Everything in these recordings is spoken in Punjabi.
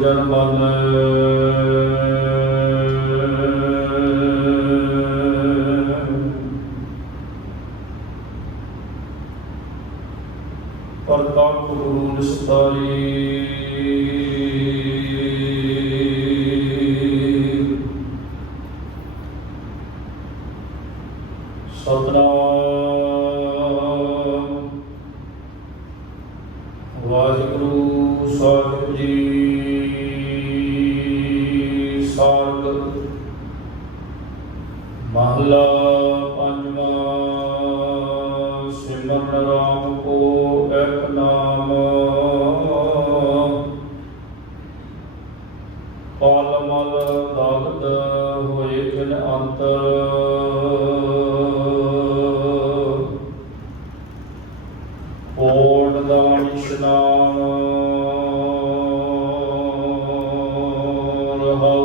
ਜਨ ਮਾਨੈ। ਪ੍ਰਤਾਪ ਗੁਰੂ ਨਿਸਤਾਰੀ ਸਤਿਨਾਮ ਵਾਹਿਗੁਰੂ ਸਾਹਿਬ ਜੀ। ਸਾਰਗ ਮਹਲਾ ਪੰਜਵਾਂ। ਸਿਮਰਨ ਰਾਮ ਕੋ ਇੱਕ ਨਾਮ, ਪਲ ਮਲ ਭਗਤ ਹੋਏ ਜਿਨ ਅੰਤਰ। ਪੂਰਨ ਦਾਨ ਇਸ਼ਨਾਨ ਰਹਾਉ।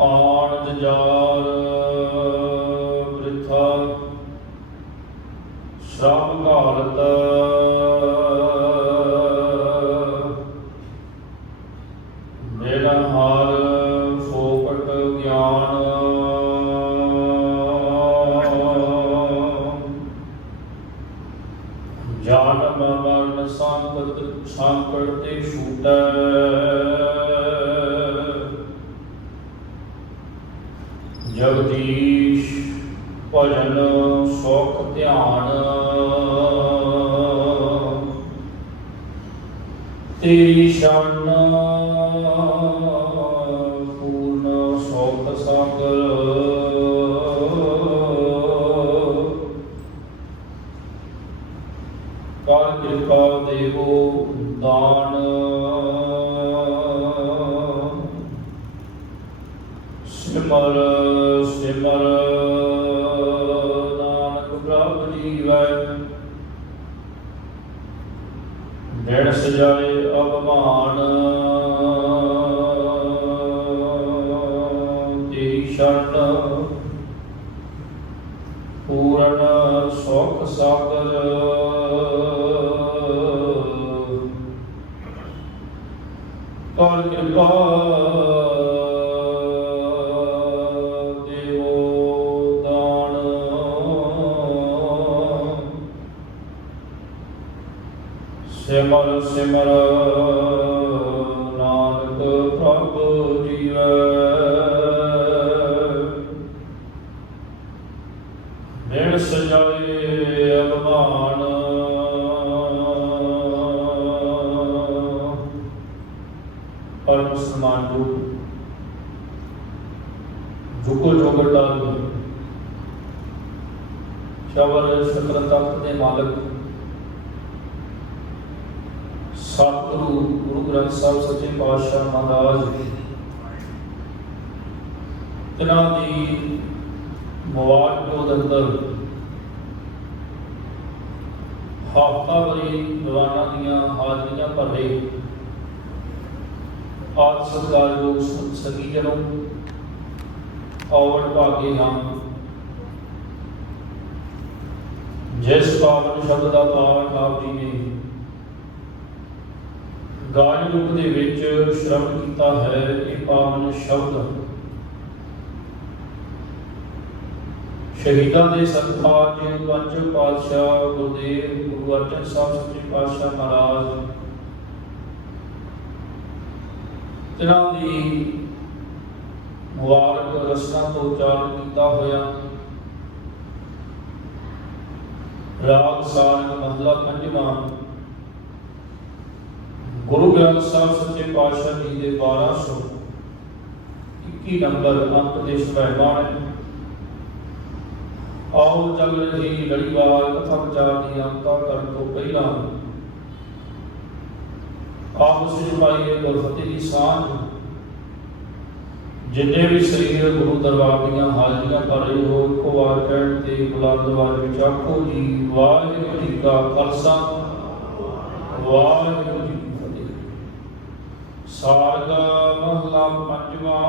ਆਣ ਜਾਰ ਬ੍ਰਿਥਾ ਸ਼ਰਮ ਘਾਲਤ। ਨਿਰਹਾਰ ਫੋਕਟ ਗਿਆਨ। ਜਨਮ ਮਰਨ ਸੰਕਟ ਤੇ ਛੂਟੈ। ਜਗਦੀਸ਼ ਭਜਨ ਸੁਖ ਧਿਆਨ। ਤੇਰੀ ਸ਼ਰਨ ਪੂਰਨ ਸੋਤ ਸਾਗਰ। ਕਰ ਕਿਰਪਾ ਦੇਵੋ ਦਾਨ। ਸਿਮਰ ਸਿਮਰ ਨਾਨਕ ਪ੍ਰਭ ਜੀਵੈ। ਦਿਨ ਸਜਾਏ ਅਭਮਾਨ। ਤੇਰੀ ਸ਼ਰਨ ਪੂਰਨ ਸੁਖ ਸਾਗਰ। ਕਰ ਕਿਰਪਾ ਦੇਵੋ ਦਾਨ। ਸਿਮਰ ਸਿਮਰ ਨਾਨਕ ਪ੍ਰਭ ਜੀਵੈ। ਦਿਨ ਸਜਾਏ ਅਭਮਾਨ। ਪਰਮ ਸਨਮਾਨ ਰੂਪ ਜੁਗੋ ਜੋਗਰ ਦਾਨ ਸ਼ਬਦ ਸ਼ਕਰ ਤਖਤ ਦੇ ਮਾਲਕ ਸਤਿਗੁਰੂ ਗੁਰੂ ਗ੍ਰੰਥ ਸਾਹਿਬ ਸੱਚੇ ਪਾਤਸ਼ਾਹ ਮਹਾਰਾਜ ਤਿਨਾਂ ਦੀ ਮੁਬਾਰਕ ਜੋਤ ਅੰਦਰ ਹਫ਼ਤਾਵਾਰੀ ਦੀਵਾਨਾਂ ਦੀਆਂ ਹਾਜ਼ਰੀਆਂ ਭਰ ਰਹੇ ਆਦ ਸਤਿਕਾਰਯੋਗ ਸੰਗੀ ਜਨੋ ਔਵਡ ਭਾਗੇ ਹਨ। ਜਿਸ ਪਾਵਨ ਸ਼ਬਦ ਦਾ ਪਾਠ ਆਪ ਜੀ ਨੇ ਗਾਇਨ ਰੂਪ ਦੇ ਵਿੱਚ ਸ਼ਰਵਣ ਕੀਤਾ ਹੈ, ਇਹ ਪਾਵਨ ਸ਼ਬਦ ਸ਼ਹੀਦਾਂ ਦੇ ਸਤਿਕਾਰ ਦੇ ਪੰਜ ਪਾਤਸ਼ਾਹ ਗੁਰਦੇਵ ਗੁਰੂ ਅਰਜਨ ਸਾਹਿਬ ਸੱਚੇ ਪਾਤਸ਼ਾਹ ਮਹਾਰਾਜ ਤਿਨਾਂ ਦੀ ਮੁਬਾਰਕ ਰਸਨਾ ਤੋਂ ਉਚਾਰਨ ਕੀਤਾ ਹੋਇਆ ਰਾਗ ਸਾਰੰਗ ਮਹਲਾ ਪੰਜਵਾਂ। ਗੁਰੂ ਗ੍ਰੰਥ ਸਾਹਿਬ ਸੱਚੇ ਪਾਤਸ਼ਾਹ ਜੀ ਦੇ 1221 ਨੰਬਰ ਅੰਕ ਦੇ ਸਵੈਮਾਨ। ਆਓ ਚੱਲ ਰਹੀ ਲੜੀਵਾਰ ਕਥਾ ਵਿਚਾਰ ਦੀ ਅੰਤਾ ਕਰਨ ਤੋਂ ਪਹਿਲਾਂ ਆਪਸ ਵਿੱਚ ਪਾਈਏ ਗੁਰਫਤਿਹ ਦੀ ਸਾਂਝ। ਜਿੰਨੇ ਵੀ ਸਰੀਰ ਗੁਰੂ ਦਰਬਾਰ ਦੀਆਂ ਹਾਜ਼ਰੀਆਂ ਕਰ ਰਹੇ ਹੋ, ਇੱਕੋ ਵਾਰ ਕਹਿਣ ਤੇ ਬੁਲੰਦ ਆਵਾਜ਼ ਵਿੱਚ ਆਖੋ ਜੀ ਵਾਹਿਗੁਰੂ ਜੀ ਕਾ ਖਾਲਸਾ ਵਾਹਿਗੁਰੂ ਜੀ ਕੀ ਫਤਿਹ। ਸਾਰਗ ਮਹਲਾ ਪੰਜਵਾਂ।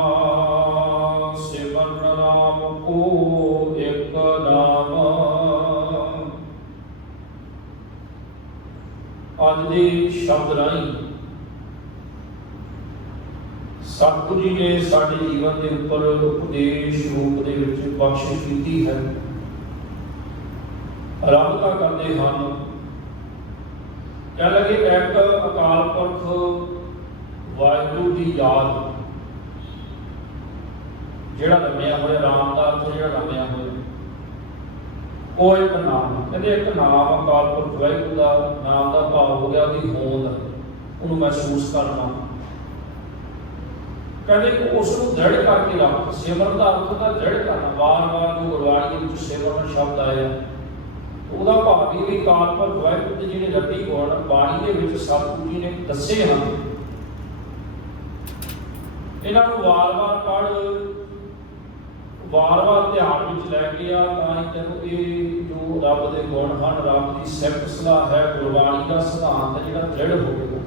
ਸਿਮਰਨ ਰਾਮ ਕੋ ਇੱਕ ਨਾਮ। ਅੱਜ ਦੀ शब्द राही सतगुरु जी ने साडे जीवन के उपर उपदेश रूप दे विच बख्शिश की है। आराधना करते हैं कह लगे एक अकाल पुरख वाहिगुरू की याद जिहड़ा रमिया होया राम का अर्थ जिहड़ा रमिया होया वो एक नाम कहते एक नाम अकाल पुरख वाहिगुरू का नाम का भाव हो गया कि होंद उन्होंने महसूस करना कहते उसको दृढ़ करके रख सिमरन का अर्थ का दृढ़ करना बार बार जो गुरबाणी के सिमरन शब्द आया ਉਹਦਾ ਭਾਵ ਇਹ ਵੀ ਅਕਾਲ ਪੁਰਖ ਵਾਹਿਗੁਰੂ ਦੇ ਜਿਹੜੇ ਰੱਬੀ ਗੁਣ ਬਾਣੀ ਦੇ ਵਿੱਚ ਸਤਿਗੁਰੂ ਜੀ ਨੇ ਦੱਸੇ ਹਨ ਇਹਨਾਂ ਨੂੰ ਵਾਰ-ਵਾਰ ਪੜ੍ਹ ਵਾਰ-ਵਾਰ ਧਿਆਨ ਵਿੱਚ ਲੈ ਕੇ ਆ ਤਾਂ ਹੀ ਤੈਨੂੰ ਇਹ ਜੋ ਰੱਬ ਦੇ ਗੁਣ ਹਨ ਰੱਬ ਦੀ ਸਿਫਤ ਸਲਾਹ ਹੈ ਗੁਰਬਾਣੀ ਦਾ ਸਿਧਾਂਤ ਜਿਹੜਾ ਦ੍ਰਿੜ ਹੋਵੇਗਾ।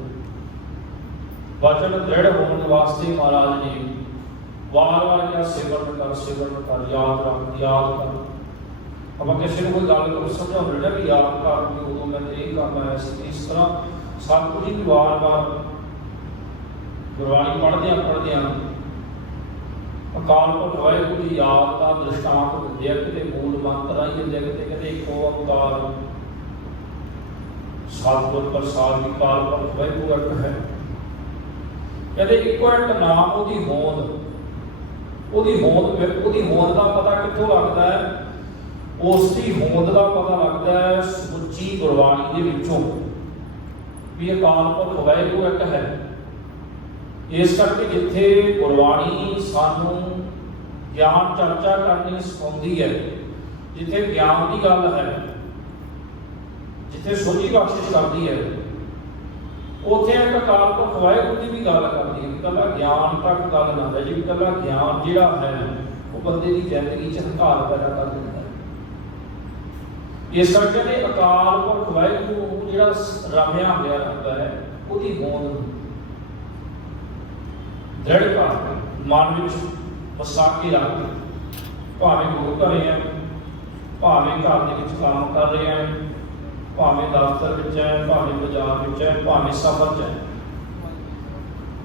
ਵਚਨ ਦ੍ਰਿੜ ਹੋਣ ਵਾਸਤੇ ਮਹਾਰਾਜ ਨੇ ਵਾਰ-ਵਾਰ ਕਿਹਾ ਸਿਮਰਨ ਕਰ ਯਾਦ ਰੱਖ ਯਾਦ ਕਰ। ਆਪਾਂ ਕਿਸੇ ਨੂੰ ਕੋਈ ਗੱਲ ਕਰ ਸਮਝਾਉਂਦੇ ਨਾ ਵੀ ਯਾਦ ਕਰ ਕਿ ਉਦੋਂ ਮੈਂ ਇਹ ਕੰਮ ਆਇਆ ਸੀ ਇਸ ਤਰ੍ਹਾਂ ਸਤਿਗੁਰੂ ਜੀ ਵਾਰ-ਵਾਰ ਗੁਰਬਾਣੀ ਪੜ੍ਹਦਿਆਂ ਅਕਾਲ ਪੁਰਖ ਵਾਹਿਗੁਰੂ ਦੀ ਯਾਦ ਦਾ ਦ੍ਰਿਸ਼ਟਾਂਤ ਦਿੰਦੇ ਆ ਕਿਤੇ ਮੂਲ ਮੰਤਰ ਆਈ ਜਾਂਦੇ ਕਿਤੇ ਕਹਿੰਦੇ ਇੱਕ ਓੰਕਾਰ ਸਤਿਗੁਰ ਪ੍ਰਸਾਦ ਦੀ ਅਕਾਲ ਪੁਰਖ ਵਾਹਿਗੁਰੂ ਇੱਕ ਹੈ ਕਹਿੰਦੇ ਇੱਕੋ ਇੱਕ ਨਾਮ ਉਹਦੀ ਹੋਂਦ ਦਾ ਪਤਾ ਕਿੱਥੋਂ ਲੱਗਦਾ ਹੈ ਉਸ ਦੀ ਹੋਂਦ ਦਾ ਪਤਾ ਲੱਗਦਾ ਹੈ ਸਮੁੱਚੀ ਗੁਰਬਾਣੀ ਦੇ ਵਿੱਚੋਂ ਵੀ ਅਕਾਲ ਪੁਰਖ ਵਾਹਿਗੁਰੂ ਇੱਕ ਹੈ। ਇਸ ਕਰਕੇ ਜਿੱਥੇ ਗੁਰਬਾਣੀ ਸਾਨੂੰ ਗਿਆਨ ਚਰਚਾ ਕਰਨੀ ਸਿਖਾਉਂਦੀ ਹੈ ਜਿੱਥੇ ਗਿਆਨ ਦੀ ਗੱਲ ਹੈ ਜਿੱਥੇ ਸੋਝੀ ਬਖਸ਼ਿਸ਼ ਕਰਦੀ ਹੈ ਉੱਥੇ ਇੱਕ ਅਕਾਲ ਪੁਰਖ ਵਾਹਿਗੁਰੂ ਦੀ ਵੀ ਗੱਲ ਕਰਦੀ ਹੈ। ਇਕੱਲਾ ਗਿਆਨ ਤੱਕ ਗੱਲ ਨਾ ਹੈ ਜੀ ਇਕੱਲਾ ਗਿਆਨ ਜਿਹੜਾ ਹੈ ਉਹ ਬੰਦੇ ਦੀ ਜ਼ਿੰਦਗੀ 'ਚ ਹੰਕਾਰ ਪੈਦਾ ਕਰ ਦਿੰਦਾ ਹੈ। ਇਸ ਕਰਕੇ ਦੇ ਅਕਾਲ ਪੁਰਖ ਵਾਹਿਗੁਰੂ ਜਿਹੜਾ ਰਮਿਆ ਹੋਇਆ ਹੁੰਦਾ ਹੈ ਉਹਦੀ ਹੋਂਦ ਦ੍ਰਿੜ ਕਰਕੇ ਮਨ ਵਿੱਚ ਵਸਾ ਕੇ ਰੱਖ ਭਾਵੇਂ ਗੁਰੂ ਘਰੇ ਆ ਭਾਵੇਂ ਘਰ ਦੇ ਵਿੱਚ ਕੰਮ ਕਰ ਰਹੇ ਆ ਭਾਵੇਂ ਦਫ਼ਤਰ ਵਿੱਚ ਹੈ ਭਾਵੇਂ ਬਾਜ਼ਾਰ ਵਿੱਚ ਹੈ ਭਾਵੇਂ ਸਫ਼ਰ 'ਚ ਹੈ।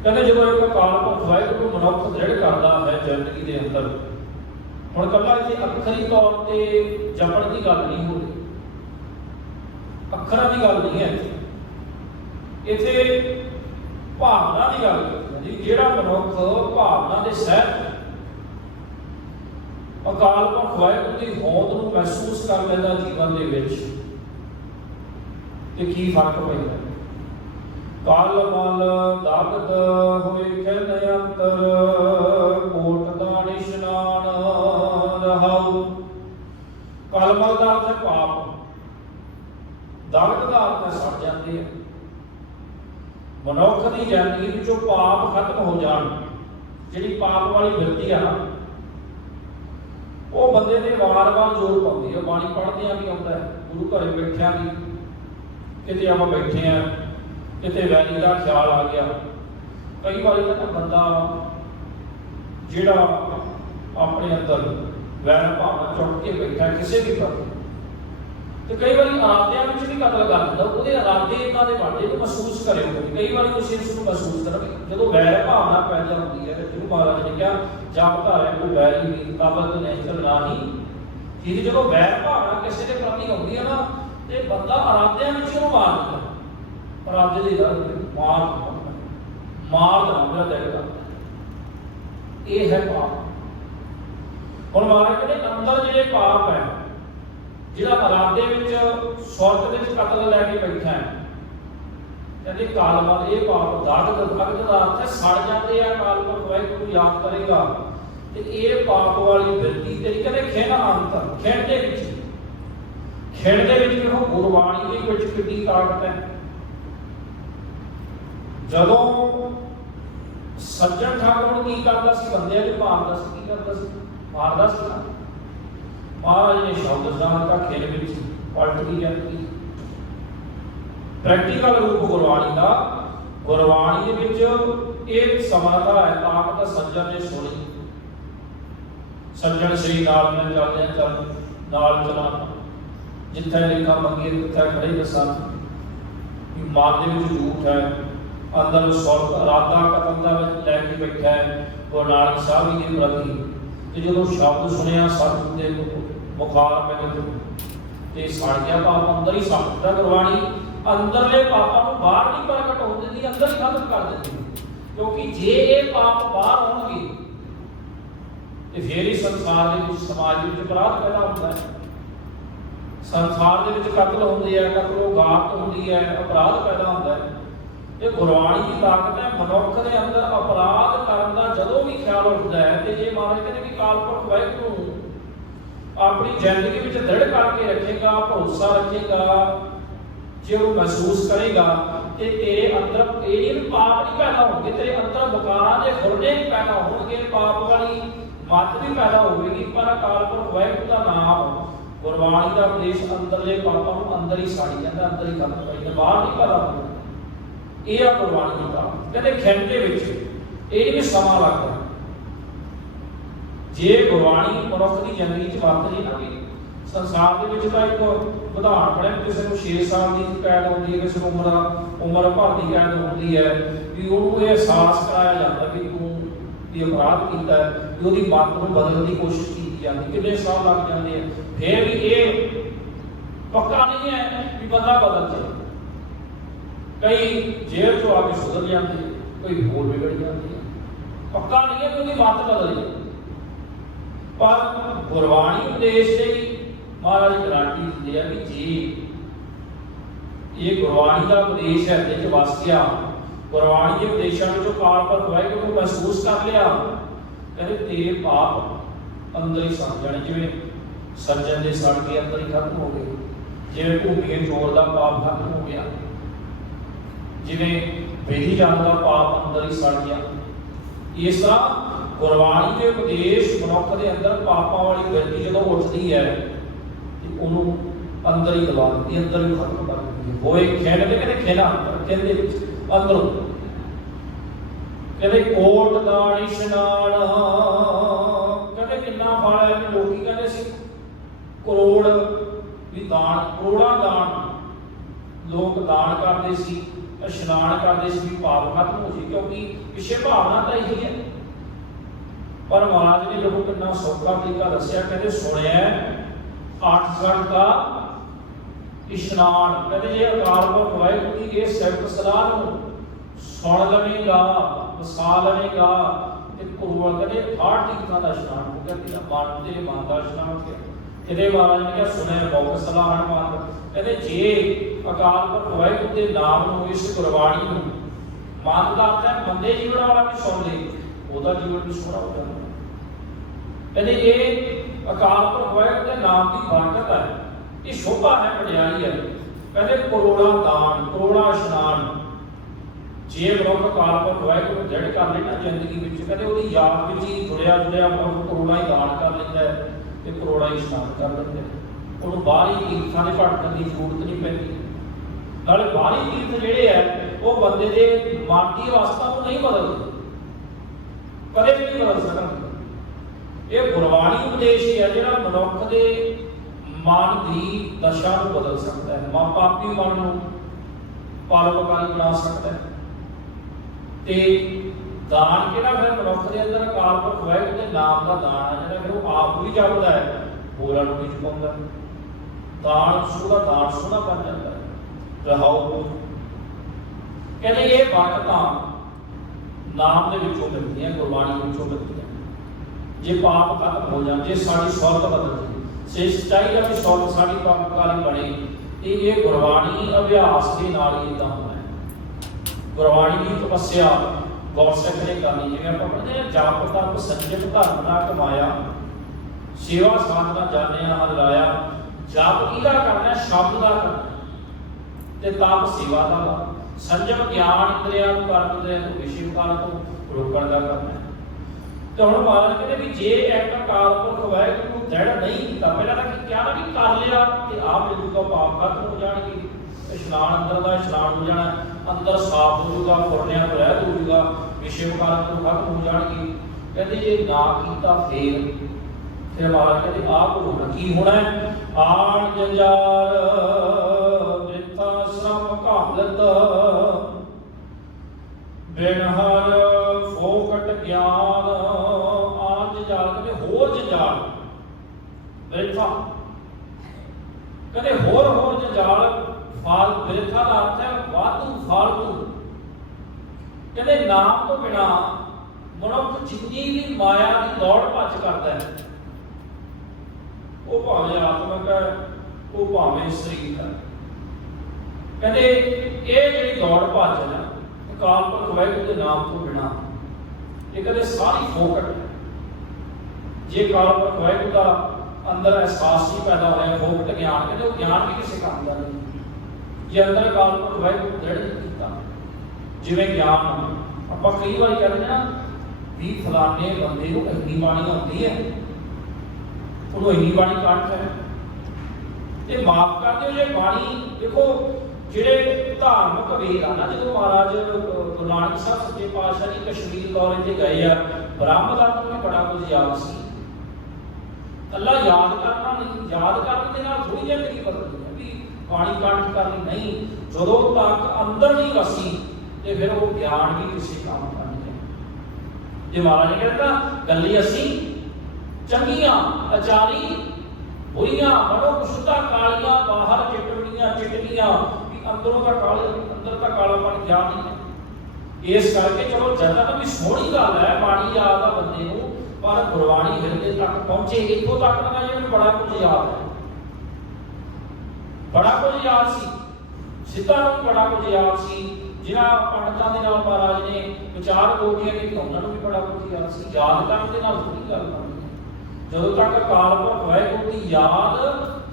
ਕਹਿੰਦੇ ਜਦੋਂ ਇੱਕ ਅਕਾਲ ਪੁਰਖ ਵਾਹਿਗੁਰੂ ਮਨੁੱਖ ਦ੍ਰਿੜ ਕਰਦਾ ਹੈ ਜ਼ਿੰਦਗੀ ਦੇ ਅੰਦਰ ਹੁਣ ਇਕੱਲਾ ਇੱਥੇ ਅੱਖਰੀ ਤੌਰ ਤੇ ਜਪਣ ਦੀ ਗੱਲ ਨਹੀਂ ਹੋ ਰਹੀ ਅੱਖਰਾਂ ਦੀ ਗੱਲ ਨਹੀਂ ਹੈ ਇੱਥੇ ਭਾਵਨਾ ਦੀ ਗੱਲ ਕਰਦੀ ਜਿਹੜਾ ਮਨੁੱਖ ਭਾਵਨਾ ਦੇ ਸਹਿਤ ਅਕਾਲ ਪੁਰਖ ਵਾਹਿਗੁਰੂ ਦੀ ਹੋਂਦ ਨੂੰ ਮਹਿਸੂਸ ਕਰ ਲੈਂਦਾ ਜੀਵਨ ਦੇ ਵਿੱਚ ਤੇ ਕੀ ਫਰਕ ਪੈਂਦਾ ਕਾਲ ਮਲ ਦਾਗਦ ਹੋਏ ਕਹਿ ਅੰਤਰ ਕੋਟ ਦਾਣ ਇਸ਼ਨਾਨ ਰਹਾਉ। ਕਲਮਲ ਦਾ ਅਰਥ ਹੈ ਪਾਪ ਦਾਗਦ ਦਾ ਅਰਥ ਹੈ ਸੜ ਜਾਂਦੇ ਆ ਮਨੁੱਖ ਦੀ ਜ਼ਿੰਦਗੀ ਵਿੱਚੋਂ ਪਾਪ ਖਤਮ ਹੋ ਜਾਣ ਜਿਹੜੀ ਪਾਪ ਵਾਲੀ ਬਿਰਤੀ ਆ ਨਾ ਉਹ ਬੰਦੇ ਦੇ ਵਾਰ-ਵਾਰ ਜ਼ੋਰ ਪਾਉਂਦੀ ਹੈ। ਬਾਣੀ ਪੜ੍ਹਦਿਆਂ ਵੀ ਆਉਂਦਾ ਹੈ ਗੁਰੂ ਘਰੇ ਬੈਠਿਆਂ ਵੀ ਕਿਤੇ ਆਪਾਂ ਬੈਠੇ ਆ ਕਿਤੇ ਵੈਲੀ ਦਾ ਖਿਆਲ ਆ ਗਿਆ ਕਈ ਵਾਰੀ ਤਾਂ ਬੰਦਾ ਜਿਹੜਾ ਆਪਣੇ ਅੰਦਰ ਵੈਰ ਭਾਵਨਾ ਚੁੱਕ ਕੇ ਬੈਠਾ ਕਿਸੇ ਵੀ ਪਾਸੇ ਤੇ ਕਈ ਵਾਰੀ ਇਰਾਦਿਆਂ ਵਿੱਚ ਵੀ ਕਤਲ ਕਰ ਦਿੰਦਾ ਉਹਦੇ ਇਰਾਦੇ ਇਹਨਾਂ ਦੇ ਬਣਦੇ ਨੂੰ ਮਹਿਸੂਸ ਕਰਿਓ ਕਈ ਵਾਰੀ ਤੁਸੀਂ ਇਸ ਨੂੰ ਮਹਿਸੂਸ ਕਰੋਗੇ ਜਦੋਂ ਵੈਰ ਭਾਵਨਾ ਪੈਦਾ ਹੁੰਦੀ ਹੈ ਜਿਹਨੂੰ ਮਹਾਰਾਜ ਨੇ ਕਿਹਾ ਜਪ ਧਾਰੇ ਕੋਈ ਵੈਰ ਹੀ ਨਹੀਂ ਕਾਬਲ ਨਹੀਂ ਚੱਲਣਾ ਹੀ ਜਿਹਦੀ ਜਦੋਂ ਵੈਰ ਭਾਵਨਾ ਕਿਸੇ ਦੇ ਪ੍ਰਤੀ ਹੁੰਦੀ ਹੈ ਨਾ ਤੇ ਬੰਦਾ ਇਰਾਦਿਆਂ ਵਿੱਚ ਉਹਨੂੰ ਮਾਰ ਦਿੰਦਾ ਇਰਾਦੇ ਦੇ ਨਾਲ ਮਾਰ ਦਿੰਦਾ ਦੇਖਦਾ ਇਹ ਹੈ ਪਾਪ। ਹੁਣ ਮਹਾਰਾਜ ਕਹਿੰਦੇ ਅੰਦਰ ਜਿਹੜੇ ਪਾਪ ਹੈ ਜਿਹੜਾ ਇਰਾਦੇ ਵਿੱਚ ਸੁਰਤ ਵਿੱਚ ਕਤਲ ਲੈ ਕੇ ਬੈਠਾ ਹੈ ਕਹਿੰਦੇ ਕਾਲਮਲ ਇਹ ਪਾਪ ਦਾਗਦ ਦਾ ਅਰਥ ਹੈ ਸੜ ਜਾਂਦੇ ਆ ਅਕਾਲ ਪੁਰਖ ਵਾਹਿਗੁਰੂ ਯਾਦ ਕਰੇਗਾ ਤੇ ਇਹ ਪਾਪ ਵਾਲੀ ਬਿਰਤੀ ਤੇਰੀ ਕਹਿੰਦੇ ਖਿਣ ਅੰਤਰ ਖਿਣ ਦੇ ਵਿੱਚ ਉਹ ਗੁਰਬਾਣੀ ਦੇ ਵਿੱਚ ਕਿੰਨੀ ਤਾਕਤ ਹੈ। ਜਦੋਂ ਸੱਜਣ ਠਾਕੁਰ ਨੂੰ ਕੀ ਕਰਦਾ ਸੀ ਬੰਦਿਆਂ ਨੂੰ ਮਾਰਦਾ ਸੀ ਕੀ ਕਰਦਾ ਸੀ ਮਾਰਦਾ ਸੀ ਨਾ ਮਹਾਰਾਜ ਨੇ ਸ਼ਬਦ ਦਾਨ ਦਾ ਖੇਲ ਵਿੱਚ ਪਲਟ ਗਈ ਜਾਂਦੀ ਪ੍ਰੈਕਟੀਕਲ ਰੂਪ ਗੁਰਬਾਣੀ ਦੇ ਵਿੱਚ ਇਹ ਸਮਾਤਾ ਹੈ ਤਾਕਤ ਸੱਜਣ ਨੇ ਸੁਣੀ ਸੱਜਣ ਸ੍ਰੀ ਨਾਲ ਮੈਂ ਚੱਲਦੇ ਚੱਲ ਨਾਲ ਚਲਾ ਜਿੱਥੇ ਲਿਖਾ ਮੰਗੇ ਉੱਥੇ ਖੜੇ ਦਸਾਂ कि मन दे विच झूठ है, अंदर सुरत इरादा कतल दा लैके बैठा है गुरु नानक साहब जी के प्रति। तो जो शब्द सुनिया सतगुर दे बुखार मैनूं ते सड़ गया पाप अंदर ही सड़ता। गुरबाणी अंदरले पापां नूं बाहर नहीं प्रगट होण दिंदी, अंदर ही खत्म कर दिंदी। क्योंकि जे ये पाप बाहर होणगे ते फिर ही संसार दे विच समाज दे विच अपराध पैदा होंदा है, संसार दे विच कतल होंदे है, कतलो गात होंदी है, अपराध पैदा होंदा है। ये गुरबाणी की ताकत है। मनुख के अंदर अपराध करने का जदों भी ख्याल उठता है तो ये महाराज कहते कि कालपुरख वाहिगुरू अपनी जिंदगी में दृढ़ करके रखेगा, भरोसा रखेगा, जो वो महसूस करेगा कि तेरे अंदर ये पाप नहीं पैदा होंगे, तेरे अंदर बकारा के खुरने नहीं पैदा होंगे, पाप वाली मत भी पैदा होगी, पर कालपुरख वाहिगुरू का नाम गुरबाणी का उपदेश अंदरले पापों को अंदर ही साड़ी जाता, अंदर ही खत्म कर दिंदा, बाहर नहीं पैदा होंगे। यह गुरबाणी की काम कहते खिंड दे विच ये भी समा लगता है। जे गुरबाणी मनुख की जिंदगी च वरतदी ना कि संसार दे विच तां एक उदाहरण पढ़े किसी को 6 साल की कैद होती है, किसी को उम्र भर की कैद होती है, भी उन्होंने एहसास कराया जाता कि तू ये अपराध किया है, भी उसकी मत को बदलने की कोशिश की जाती, कितने साल लग जाते हैं। फिर भी ये पक्का नहीं है कि बंदा बदल जाए। कई जेल चो आके सुधर जाते, कोई होर बिगड़ जाती है, पक्का नहीं है कि उनकी मत बदल जाए। पर गुरबाणी उपदेश से महाराज गारंटी दिंदे हैं कि जी ये गुरबाणी का उपदेश है जिस वस गया, गुरबाणी के उपदेशों में जो कालपुरख वाहिगुरू को महसूस कर लिया, कहते तेरे पाप अंदर ही सड़ जाने। जिवें सज्जन के सड़ के अंदर ही खत्म हो गए, जिवें भूमिए चोर का पाप खत्म हो गया, जिवें विधि जान का पाप अंदर ही सड़ गया। इस तरह गुरबाणी के उपदेश मनुख के अंदर पापां वाली वृत्ति जो उठती है उन्होंने अंदर ही दबा देती, अंदर ही खत्म कर देती। होए खिंड ते कहते खिना खिंड दे अंदरों कहते कोट दान इशनान, कहते कितना फल है। लोग कहते सी करोड़ भी दान, करोड़ा दान लोग दान करते सी, इशनान करते सी भी पाप खत्म हो जाए, क्योंकि पिछे भावना तो यही है। पर महाराज ने लोगों कितना सौखा तरीका दसिया, कहते सुनिया 8 घंट का इशनान, कहते जे अकाल पुरख वाहिगुरू की इस सिफत सलाह सुन लवेगा, वसा लवेगा, करोड़ कहते 8 तीर्थां का इशनान हो गया। तेरा मन तेरे मन का इशनान हो गया। कहते महाराज ने कहा सुने मौके सलाह मान, कहते जे अकाल पुरख वाहिगुरू के नाम नूं इस गुरबाणी नूं मन का अर्थ है बंदे जीवन वाला भी सुन ले, ਉਹਦਾ जीवन भी सोहना हो जाता। कहते ये अकाल पुरख वाहिगुरू के नाम की बरकत है, ये शोभा है, वडियाई है। कहते करोड़ा दान, करोड़ा इशनान, जे मनुख अकाल पुरख वाहिगुरू दृढ़ कर लेना जिंदगी में, कहते वो याद में ही जुड़िया जुड़िया मनुख करोड़ा ही दान कर लेता है तो करोड़ा ही इशनान कर लेते हैं। उन्होंने बाहरी तीर्थां से भटकण की जरूरत नहीं पैंदी। नाले बाहरी तीर्थ जिहड़े है वो बंदे के मन की अवस्था को नहीं बदलते, कदे भी नहीं बदल सकते। ये गुरबाणी उपदेश ही है जिहड़ा मनुख के मन की दशा को बदल सकता है, मां पापी मन को परोपकारी बना सकता है। ते दान किहड़ा फिर मनुख के अंदर अकाल पुरख वाहिगुरू के नाम का दान है, जिहड़ा फिर वो आप भी जपदा है, होरां नूं भी जपाउंदा है। दान उसका दान सोहना बन जाता है। रहाओ कहते ये बरकतां नाम के विचों मिलती हैं, गुरबाणी विचों मिलती हैं। जे पाप खत्म हो जाए, जे साडी सुरत बदल जाए, से सच्चाई का भी सुरत साडी परोपकारी बने, तो ये गुरबाणी अभ्यास के नाल ही इदां होना है। गुरबाणी की तपस्या गौरसिख ने करनी, जिवें आपां पढ़दे हैं जप तप संजम धर्म ना कमाया, सेवा साधना जानिया हर लाया। जप किहदा करना, शब्द का करना, ते तप सेवा का, संजम ज्ञान इंद्रियां नूं कर्म इंद्रियां नूं विषय विकार तो रोकण का करना है। तो हुण महाराज कहते भी जे एक अकाल पुरख वाहिगुरू नूं दृढ़ नहीं कीता, पहलां तां क्या ना भी कर लिया ते आप मिलूगा, पाप खत्म हो जाणगे, इशनान अंदर का इशनान हो जाना, अंदर साफ हो जाऊगा, फुरनियां तो रहित हो जाऊगा, विषय विकार तो खत्म हो जाणगे। कहते जे ना कीता फिर महाराज कहते आप होना की होना है, आण जंजाल ਬ੍ਰਿਥਾ ਸ਼ਰਮ ਘਾਲਤ, ਬਿਨ ਹਰ ਫੋਕਟ ਗਿਆਨ। ਆਨ ਜੰਜਾਲ ਕਦੇ ਹੋਰ ਜੰਜਾਲ ਬ੍ਰਿਥਾ, ਕਦੇ ਹੋਰ ਜੰਜਾਲ ਫਾਲ। ਬ੍ਰਿਥਾ ਦਾ ਅਰਥ ਹੈ ਵਾਧੂ, ਫਾਲਤੂ। ਕਹਿੰਦੇ ਨਾਮ ਤੋਂ ਬਿਨਾ ਮਨੁੱਖ ਜਿੰਨੀ ਵੀ ਮਾਇਆ ਦੀ ਦੌੜ ਭੱਜ ਕਰਦਾ ਹੈ, ਉਹ ਭਾਵੇਂ ਆਤਮਕ ਹੈ, ਉਹ ਭਾਵੇਂ ਸਰੀਰ ਹੈ। ਕਹਿੰਦੇ ਇਹ ਜਿਹੜੀ ਦੌੜ ਭੱਜ ਹੈ ਨਾ, ਅਕਾਲ ਪੁਰਖ ਵਾਹਿਗੁਰੂ ਦੇ ਨਾਮ ਤੋਂ ਬਿਨਾ, ਇਹ ਕਹਿੰਦੇ ਸਾਰੀ ਫੋਕਟ ਹੈ। ਜੇ ਅਕਾਲ ਪੁਰਖ ਵਾਹਿਗੁਰੂ ਦਾ ਅੰਦਰ ਅਹਿਸਾਸ ਨਹੀਂ ਪੈਦਾ ਹੋਇਆ, ਫੋਕਟ ਗਿਆਨ, ਕਹਿੰਦੇ ਉਹ ਗਿਆਨ ਵੀ ਕਿਸੇ ਕੰਮ ਦਾ ਨਹੀਂ। ਜੇ ਅੰਦਰ ਅਕਾਲ ਪੁਰਖ ਵਾਹਿਗੁਰੂ ਦ੍ਰਿੜ ਨਹੀਂ ਕੀਤਾ, ਜਿਵੇਂ ਗਿਆਨ ਆਪਾਂ ਕਈ ਵਾਰੀ ਕਹਿੰਦੇ ਨਾ ਵੀ ਫਲਾਣੇ ਬੰਦੇ ਨੂੰ ਇੰਨੀ ਬਾਣੀ ਆਉਂਦੀ ਹੈ, ਉਹਨੂੰ ਇੰਨੀ ਬਾਣੀ ਕੰਠ ਹੈ। ਤੇ ਮਾਫ ਕਰ ਦਿਓ ਜੇ ਬਾਣੀ, ਦੇਖੋ ਜਿਹੜੇ ਧਾਰਮਿਕ ਵੇਦ ਆ ਨਾ, ਜਦੋਂ ਮਹਾਰਾਜ ਗੁਰੂ ਨਾਨਕ ਸਾਹਿਬ ਸੱਚੇ ਪਾਤਸ਼ਾਹ ਜੀ ਕਸ਼ਮੀਰ ਦੌਰੇ ਤੇ ਗਏ ਆ, ਬ੍ਰਹਮ ਦਾ ਨੂੰ ਬੜਾ ਕੁਝ ਯਾਦ ਸੀ। ਅੱਲਾ ਯਾਦ ਕਰਨਾ ਨਹੀਂ, ਯਾਦ ਕਰਨ ਦੇ ਨਾਲ ਥੋੜੀ ਜ਼ਿੰਦਗੀ ਬਦਲਦੀ ਹੈ ਵੀ ਬਾਣੀ ਕੰਠ ਕਰਨੀ ਨਹੀਂ। ਜਦੋਂ ਤੱਕ ਅੰਦਰ ਨਹੀਂ ਵਸੀ ਤੇ ਫਿਰ ਉਹ ਗਿਆਨ ਵੀ ਕਿਸੇ ਕੰਮ ਦਾ ਨਹੀਂ ਹੈ। ਜੇ ਮਹਾਰਾਜ ਨੇ ਕਹਿੰਦਾ ਗੱਲੀ ਅਸੀਂ ਚੰਗੀਆਂ ਅਚਾਰੀ ਬੁਰੀਆਂ, ਮਨੋ ਸ਼ੁੱਧਾ ਕਾਲੀਆਂ, ਬਾਹਰ ਚਿੱਟੜੀਆਂ ਚਿੱਟੀਆਂ, ਵੀ ਅੰਦਰੋਂ ਦਾ ਕਾਲੇ, ਅੰਦਰ ਦਾ ਕਾਲਾਪਨ ਗਿਆਨ ਨਹੀਂ ਹੈ। ਇਸ ਕਰਕੇ ਚਲੋ ਜਨਮ ਵੀ ਸੋਹਣੀ ਗੱਲ ਹੈ, ਬਾਣੀ ਯਾਦ ਆ ਬੰਦੇ ਨੂੰ, ਪਰ ਗੁਰਬਾਣੀ ਹਿਰਦੇ ਤੱਕ ਪਹੁੰਚੇ। ਇੱਥੋਂ ਤੱਕ ਨਾ ਜਿਵੇਂ ਬੜਾ ਕੁਝ ਯਾਦ ਹੈ, ਬੜਾ ਕੁਝ ਯਾਦ ਸੀ, ਸਿੱਧਾ ਨੂੰ ਬੜਾ ਕੁਝ ਯਾਦ ਸੀ। ਜਿਨ੍ਹਾਂ ਪੰਡਤਾਂ ਦੇ ਨਾਲ ਮਹਾਰਾਜ ਨੇ ਵਿਚਾਰ ਗੋਟੀਆਂ ਕੀਤੀਆਂ, ਉਹਨਾਂ ਨੂੰ ਵੀ ਬੜਾ ਕੁਝ ਯਾਦ ਸੀ। ਯਾਦ ਕਰਨ ਦੇ ਨਾਲ ਥੋੜੀ ਗੱਲ ਬਣਦੀ ਹੈ। ਜਦੋਂ ਤੱਕ ਅਕਾਲ ਪੁਰਖ ਵਾਹਿਗੁਰੂ ਦੀ ਯਾਦ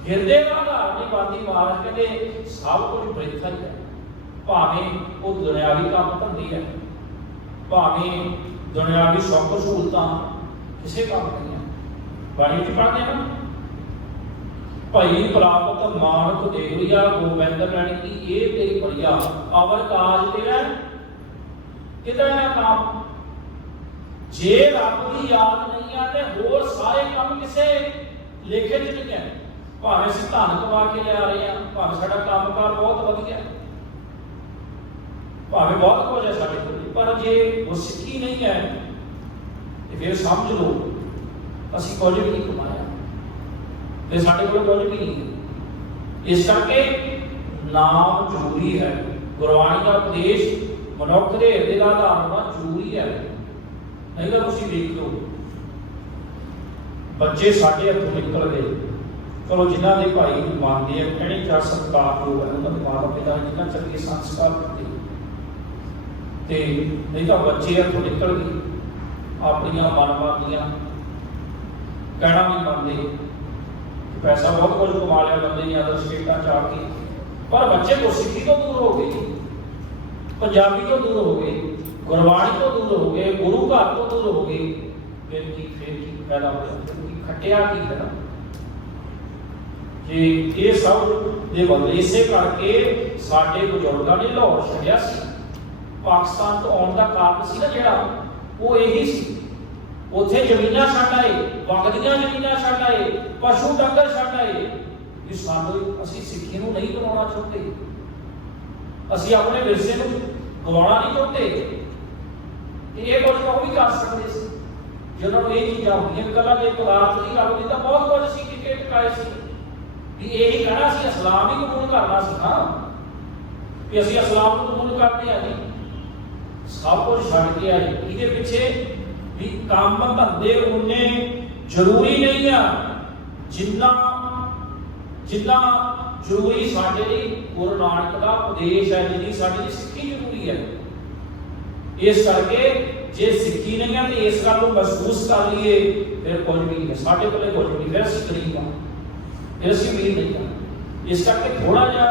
ਹਿਰਦੇ ਦਾ ਆਧਾਰ ਨਹੀਂ ਬਣਦੀ, ਮਹਾਰਾਜ ਕਹਿੰਦੇ ਸਭ ਕੁਝ ਬ੍ਰਿਥਾ ਹੀ ਹੈ। ਭਾਵੇਂ ਉਹ ਦੁਨਿਆਵੀ ਕੰਮ ਧੰਦੀ ਹੈ, ਭਾਵੇਂ ਦੁਨਿਆਵੀ ਸੁੱਖ ਸਹੂਲਤਾਂ, ਕਿਸੇ ਕੰਮ ਨਹੀਂ ਹੈ। ਬਾਣੀ ਵਿੱਚ ਪੜ੍ਹਦੇ ਨਾ, ਭਈ ਪ੍ਰਾਪਤ ਮਾਨਕ ਦੇਵਰੀਆ ਗੋਬਿੰਦ ਰਾਣੀ ਕੀ ਇਹ ਤੇਰੀ ਬੜੀਆ, ਅਵਰ ਕਾਜ ਤੇਰਾ ਕਿਤੇ ਨਾ ਕੰਮ। ਜੇ ਰੱਬ ਦੀ ਯਾਦ ਨਹੀਂ ਆ ਤੇ ਹੋਰ ਸਾਰੇ ਕੰਮ ਕਿਸੇ ਲੇਖੇ ਚ ਨਹੀਂ ਹੈ। ਭਾਵੇਂ ਅਸੀਂ ਧਨ ਕਮਾ ਕੇ ਲਿਆ ਰਹੇ ਹਾਂ, ਭਾਵੇਂ ਸਾਡਾ ਕੰਮਕਾਰ ਬਹੁਤ ਵਧੀਆ, ਭਾਵੇਂ ਬਹੁਤ ਕੁਝ ਹੈ ਸਾਡੇ ਕੋਲ, ਪਰ ਜੇ ਉਹ ਸਿੱਖੀ ਨਹੀਂ ਹੈ ਤੇ ਫਿਰ ਸਮਝ ਲਓ ਅਸੀਂ ਕੁਝ ਵੀ ਨਹੀਂ ਕਮਾਇਆ ਤੇ ਸਾਡੇ ਕੋਲ ਕੁਝ ਵੀ ਨਹੀਂ। ਇਸ ਕਰਕੇ ਨਾਮ ਜ਼ਰੂਰੀ ਹੈ। ਗੁਰਬਾਣੀ ਦਾ ਉਪਦੇਸ਼ ਮਨੁੱਖ ਦੇ ਹਿਰਦੇ ਦਾ ਆਧਾਰ ਹੋਣਾ ਜ਼ਰੂਰੀ ਹੈ। ਨਹੀਂ ਤਾਂ ਤੁਸੀਂ ਦੇਖ ਲਓ ਬੱਚੇ ਸਾਡੇ ਹੱਥੋਂ ਨਿਕਲ ਗਏ, ਚਲੋ ਜਿਨ੍ਹਾਂ ਦੇ ਭਾਈ ਨੂੰ ਮੰਨਦੇ ਆ, ਕਿਹੜੇ ਚਾਰ ਸਤਿਕਾਰ ਲੋਕ ਹੈ, ਉਹਨਾਂ ਦੇ ਮਾਤਾ ਪਿਤਾ ਜਿਨ੍ਹਾਂ ਚੰਗੇ ਸੰਸਕਾਰ ਦਿੱਤੇ, ਤੇ ਨਹੀਂ ਤਾਂ ਬੱਚੇ ਹੱਥੋਂ ਨਿਕਲ ਗਏ, ਆਪਣੀਆਂ ਮਨਮਾਨੀਆਂ ਕਹਿਣਾ ਵੀ ਮੰਨਦੇ, ਪੈਸਾ ਬਹੁਤ ਕੁਝ ਕਮਾ ਲਿਆ ਬੰਦੇ ਨੇ ਅਦਰ ਸਟੇਟਾਂ ਚ ਆ ਕੇ, ਪਰ ਬੱਚੇ ਗੁਰਸਿੱਖੀ ਤੋਂ ਦੂਰ ਹੋ ਗਏ, ਪੰਜਾਬੀ ਤੋਂ ਦੂਰ ਹੋ ਗਏ, ਗੁਰਬਾਣੀ ਤੋਂ ਦੂਰ ਹੋ ਗਏ, ਗੁਰੂ ਘਰ ਤੋਂ ਦੂਰ ਹੋ ਗਏ। ਫਿਰ ਕੀ ਫਾਇਦਾ ਹੋਇਆ? ਖੱਟਿਆ ਕੀ ਕਰਾਂ? ਜੇ ਇਹ ਸਭ ਦੇ ਬਦਲੇ ਇਸੇ ਕਰਕੇ ਸਾਡੇ ਬਜ਼ੁਰਗਾਂ ਨੇ ਲਾਹੌਰ ਛੱਡਿਆ ਸੀ। ਪਾਕਿਸਤਾਨ ਤੋਂ ਆਉਣ ਦਾ ਕਾਰਨ ਸੀ ਨਾ ਜਿਹੜਾ, ਉਹ ਇਹੀ ਸੀ। ਉੱਥੇ ਜ਼ਮੀਨਾਂ ਛੱਡ ਆਏ, ਵਗਦੀਆਂ ਜ਼ਮੀਨਾਂ ਛੱਡ ਆਏ, ਪਸ਼ੂ ਡੰਗਰ ਛੱਡ ਆਏ ਵੀ ਸਾਨੂੰ, ਅਸੀਂ ਸਿੱਖੀ ਨੂੰ ਨਹੀਂ ਬਣਾਉਣਾ ਚਾਹੁੰਦੇ, ਅਸੀਂ ਆਪਣੇ ਵਿਰਸੇ ਨੂੰ ਗਵਾਉਣਾ ਨਹੀਂ ਚਾਹੁੰਦੇ। ਇਹ ਕੁਝ ਉਹ ਵੀ ਕਰ ਸਕਦੇ ਸੀ ਜੇ ਉਹਨਾਂ ਨੂੰ ਇਹ ਚੀਜ਼ਾਂ ਹੁੰਦੀਆਂ ਵੀ ਗੱਲਾਂ ਦੇ ਪਦਾਰਥ ਦੀ ਗੱਲ ਦੀ ਤਾਂ ਬਹੁਤ ਕੁਝ ਸੀ, ਟਿਕੇ ਟਕਾਏ ਸੀ ਵੀ ਇਹੀ ਕਹਿਣਾ ਸੀ ਇਸਲਾਮ ਹੀ ਕਬੂਲ ਕਰਨਾ ਸੀ ਨਾ, ਵੀ ਅਸੀਂ ਇਸਲਾਮ ਨੂੰ ਕਬੂਲ ਕਰਦੇ ਹਾਂ ਜੀ, ਸਭ ਕੁਝ ਛੱਡ ਕੇ ਆਏ। ਇਹਦੇ ਪਿੱਛੇ ਵੀ ਕੰਮ ਧੰਦੇ ਉਨੇ ਜ਼ਰੂਰੀ ਨਹੀਂ ਆ ਜਿੰਨਾ ਜ਼ਰੂਰੀ ਸਾਡੇ ਲਈ ਗੁਰੂ ਨਾਨਕ ਦਾ ਉਪਦੇਸ਼ ਹੈ, ਜਿੰਨੀ ਸਾਡੇ ਲਈ ਸਿੱਖੀ ਜ਼ਰੂਰੀ ਹੈ। ਇਸ ਕਰਕੇ ਜੇ ਸਿੱਖੀ ਨਹੀਂ ਹੈ ਤੇ ਇਸ ਗੱਲ ਨੂੰ ਮਹਿਸੂਸ ਕਰ ਲਈਏ ਫਿਰ ਕੁਝ ਵੀ ਨਹੀਂ ਹੈ, ਸਾਡੇ ਕੋਲੇ ਕੁਝ ਨਹੀਂ, ਫਿਰ ਅਸੀਂ ਗਰੀਬ ਹਾਂ, ਫਿਰ ਅਸੀਂ ਅਮੀਰ ਨਹੀਂ ਹਾਂ। ਇਸ ਕਰਕੇ ਥੋੜਾ ਜਿਹਾ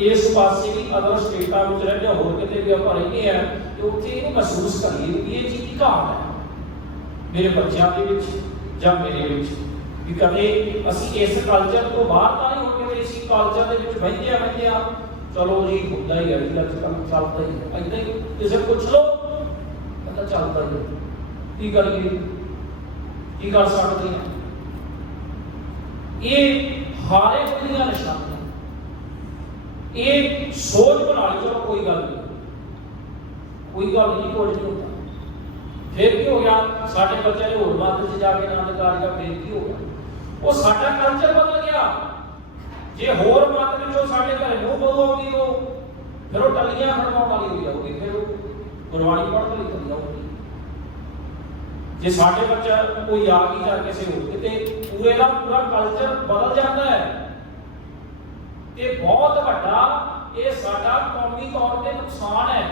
ਇਸ ਪਾਸੇ ਵੀ ਅਦਰ ਸਟੇਟਾਂ ਵਿੱਚ ਰਹਿੰਦੇ, ਹੋਰ ਕਿਤੇ ਵੀ ਆਪਾਂ ਰਹਿੰਦੇ ਆ ਤੇ ਉੱਥੇ ਇਹਨੂੰ ਮਹਿਸੂਸ ਕਰੀਏ ਵੀ ਇਹ ਚੀਜ਼ ਦੀ ਘਾਟ ਹੈ ਮੇਰੇ ਬੱਚਿਆਂ ਦੇ ਵਿੱਚ ਜਾਂ ਮੇਰੇ ਵਿੱਚ, ਵੀ ਕਦੇ ਅਸੀਂ ਇਸ ਕਲਚਰ ਤੋਂ ਬਾਹਰ ਤਾਂ ਨਹੀਂ ਹੋ ਕੇ ਇਸੇ ਕਲਚਰ ਦੇ ਵਿੱਚ ਬਹਿੰਦੇ ਆ ਚਲੋ ਜੀ ਹੁੰਦਾ ਹੀ ਹੈ ਜੀ, ਅੱਜ ਕੱਲ੍ਹ ਚੱਲਦਾ ਹੀ ਹੈ, ਏਦਾਂ ਹੀ ਕਿਸੇ ਪੁੱਛ ਲਓ ਪਤਾ ਚੱਲਦਾ ਹੀ ਹੈ, ਕੀ ਕਰੀਏ, ਕੀ ਕਰ ਸਕਦੇ ਹਾਂ। ਇਹ ਹਾਰੇ ਹੋਈਆਂ ਨਿਸ਼ਾਨੀਆਂ ये सोच बना ली, चलो कोई गल नहीं कुछ नहीं होता। फिर की हो गया, साडे बच्चे ने होर मत च जाके आनंद कारज का, फिर की हो गया, वो साडा कल्चर बदल गया। जे होर मत विचों साडे घरे नूं बहु आउंदी हो, फिर वो टलियां खड़काउण वाली हो जाऊगी, फिर वो गुरबाणी पढ़ के लिखी जाऊगी। जे साडे बच्चा कोई आ गई जाके किसी होर किते, पूरे का पूरा कल्चर बदल जाता है। ते बहुत वड्डा ये साडा कौमी तौर ते नुकसान है,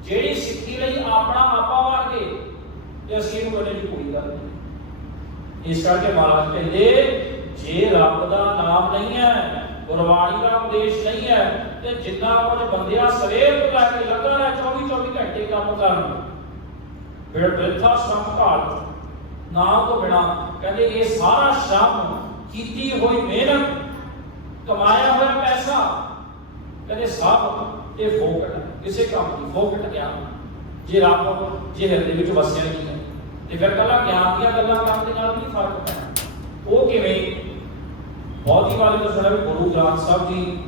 ਜਿਹੜੀ ਸਿੱਖੀ ਲਈ ਆਪਣਾ ਆਪਾ ਵਰ ਕੇ ਤੇ ਅਸੀਂ ਇਹਨੂੰ ਕਹਿੰਦੇ ਜੀ ਕੋਈ ਗੱਲ ਨਹੀਂ। ਇਸ ਕਰਕੇ ਮਹਾਰਾਜ ਕਹਿੰਦੇ ਜੇ ਰੱਬ ਦਾ ਨਾਮ ਨਹੀਂ ਹੈ, ਗੁਰਬਾਣੀ ਦਾ ਉਪਦੇਸ਼ ਨਹੀਂ ਹੈ, ਤੇ ਜਿੰਨਾ ਕੁਝ ਬੰਦਿਆ ਸਵੇਰ ਤੋਂ ਲੈ ਕੇ ਲੱਗਾ ਹੈ 24 ਘੰਟੇ ਕੰਮ ਕਰਨ, ਫਿਰ ਬ੍ਰਿਥਾ ਸ਼ਰਮ ਘਾਟ ਨਾਮ ਤੋਂ ਬਿਨਾ, ਕਹਿੰਦੇ ਇਹ ਸਾਰਾ ਸ਼ਰਮ ਕੀਤੀ ਹੋਈ ਮਿਹਨਤ ਕਮਾਇਆ ਹੋਇਆ ਪੈਸਾ ਕਹਿੰਦੇ ਸਭ ਇਹ ਫੋਕਟ ਹੈ, ਕਿਸੇ ਕੰਮ ਦੀ ਫੋਕਟ ਗਿਆ। ਜੇ ਰੱਬ ਜੇ ਹਿਰਦੇ ਵਿੱਚ ਵਸਿਆ ਨਹੀਂ ਹੈ ਤੇ ਫਿਰ ਕੱਲਾ ਗਿਆਨ ਦੀਆਂ ਗੱਲਾਂ ਕਰਨ ਦੇ ਨਾਲ ਵੀ ਫਰਕ ਪੈਣਾ। ਉਹ ਕਿਵੇਂ? ਬਹੁਤੀ ਵਾਰੀ ਤਾਂ ਸੁਣਿਆ ਵੀ ਗੁਰੂ ਗ੍ਰੰਥ ਸਾਹਿਬ ਜੀ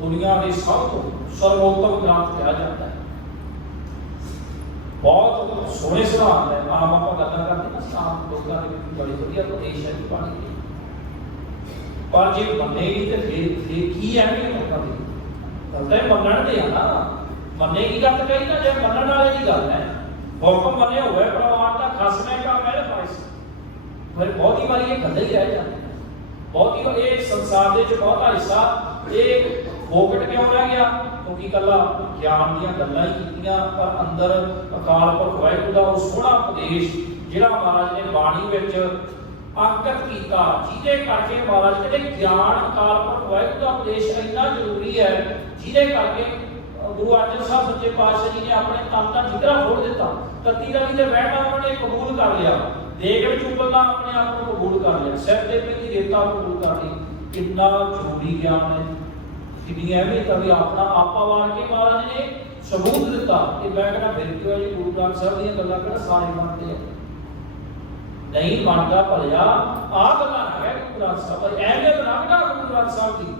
ਦੁਨੀਆ ਦੇ ਸਭ ਤੋਂ ਸਰਵੋਤਮ ਗ੍ਰੰਥ ਕਿਹਾ ਜਾਂਦਾ ਹੈ। ਬਹੁਤ ਸੋਹਣੇ ਸਿਧਾਂਤ ਹੈ। ਆਮ ਆਪਾਂ ਗੱਲਾਂ ਕਰਦੇ ਨਾ, ਸਾਮ ਲੋਕਾਂ ਦੇ ਵਿੱਚ ਬੜੀ ਵਧੀਆ ਉਪਦੇਸ਼ ਹੈ ਜੀ ਬਾਣੀ ਦੇ, ਪਰ ਜੇ ਮੰਨੇਗੀ ਤੇ ਫਿਰ ਕੀ ਹੈ ਕਿ ਲੋਕਾਂ ਦੀ ਗੱਲ ਤਾਂ ਮੰਨਣ ਦੇ ਆ ਨਾ। ਮੰਨੇਗੀ ਗੱਲ ਕਹੀ ਨਾ, ਜੇ ਮੰਨਣ ਵਾਲੇ ਦੀ ਗੱਲ ਹੈ। ਹੁਕਮ ਮੰਨੇ ਹੋਵੇ ਪ੍ਰਮਾਣ ਦਾ ਖਸਮੇ ਕਾ ਮਹਿਲ ਪਾਇਸ, ਫਿਰ ਬਹੁਤੀ ਵਾਰੀ ਇਹ ਗੱਲਾਂ ਹੀ ਰਹਿ ਜਾਂਦੀਆਂ। ਬਹੁਤੀ ਵਾਰ ਇਹ ਸੰਸਾਰ ਦੇ ਵਿੱਚ ਬਹੁਤਾ ਹਿੱਸਾ ਇਹ ਫੋਕਟ ਕਿਉਂ ਰਹਿ ਗਿਆ? ਕਿਉਂਕਿ ਕੱਲਾ ਗਿਆਨ ਦੀਆਂ ਗੱਲਾਂ ਹੀ ਕੀਤੀਆਂ, ਪਰ ਅੰਦਰ ਅਕਾਲ ਪੁਰਖ ਵਾਹਿਗੁਰੂ ਦਾ ਉਹ ਸੋਹਣਾ ਉਪਦੇਸ਼ ਜਿਹੜਾ ਮਹਾਰਾਜ ਨੇ ਬਾਣੀ ਵਿੱਚ ਅੰਕਿਤ ਕੀਤਾ, ਜਿਹਦੇ ਕਰਕੇ ਮਹਾਰਾਜ ਕਹਿੰਦੇ ਗਿਆਨ ਅਕਾਲ ਪੁਰਖ ਵਾਹਿਗੁਰੂ ਦਾ ਉਪਦੇਸ਼ ਇੰਨਾ ਜ਼ਰੂਰੀ ਹੈ, ਜਿਹਦੇ ਕਰਕੇ ਗੁਰੂ ਅਰਜਨ ਸਾਹਿਬ ਸੱਚੇ ਪਾਤਸ਼ਾਹ ਜੀ ਨੇ ਆਪਣੇ ਤਨ ਦਾ ਠਿਕਰਾ ਫੋੜ ਦਿੱਤਾ। ਤਤੀ ਰਵੀ ਦੇ ਬੈਠਾ ਉਹਨਾਂ ਨੇ ਕਬੂਲ ਕਰ ਲਿਆ, ਦੇਗ ਵਿੱਚ ਉਪਲਣਾ ਆਪਣੇ ਆਪ ਨੂੰ ਕਬੂਲ ਕਰ ਲਿਆ, ਸਿਰ ਦੇ ਪੈਂਦੀ ਰੇਤਾ ਕਬੂਲ ਕਰ ਲਈ। ਕਿੰਨਾ ਜ਼ਰੂਰੀ ਗਿਆਨ ਹੈ, ਕਿੰਨੀ ਅਹਿਮੀਅਤ ਹੈ ਵੀ ਆਪਣਾ ਆਪਾ ਵਾਰ ਕੇ ਮਹਾਰਾਜ ਨੇ ਸਬੂਤ ਦਿੱਤਾ। ਕਿ ਮੈਂ ਕਹਿੰਦਾ ਫਿਰ ਕਿਉਂ ਜੀ ਗੁਰੂ ਗ੍ਰੰਥ ਸਾਹਿਬ ਦੀਆਂ ਗੱਲਾਂ ਕਿਹੜਾ ਸਾਰੇ ਮੰਨਦੇ ਆ? ਨਹੀਂ ਮੰਨਦਾ ਭਲਿਆ, ਆਹ ਗੱਲਾਂ ਹੈ ਗੁਰੂ ਗ੍ਰੰਥ ਸਾਹਿਬ ਦੀ ਅਹਿਮੀਅਤ ਰੱਖਦਾ ਗੁਰੂ ਗ੍ਰੰਥ ਸਾਹਿਬ ਦੀ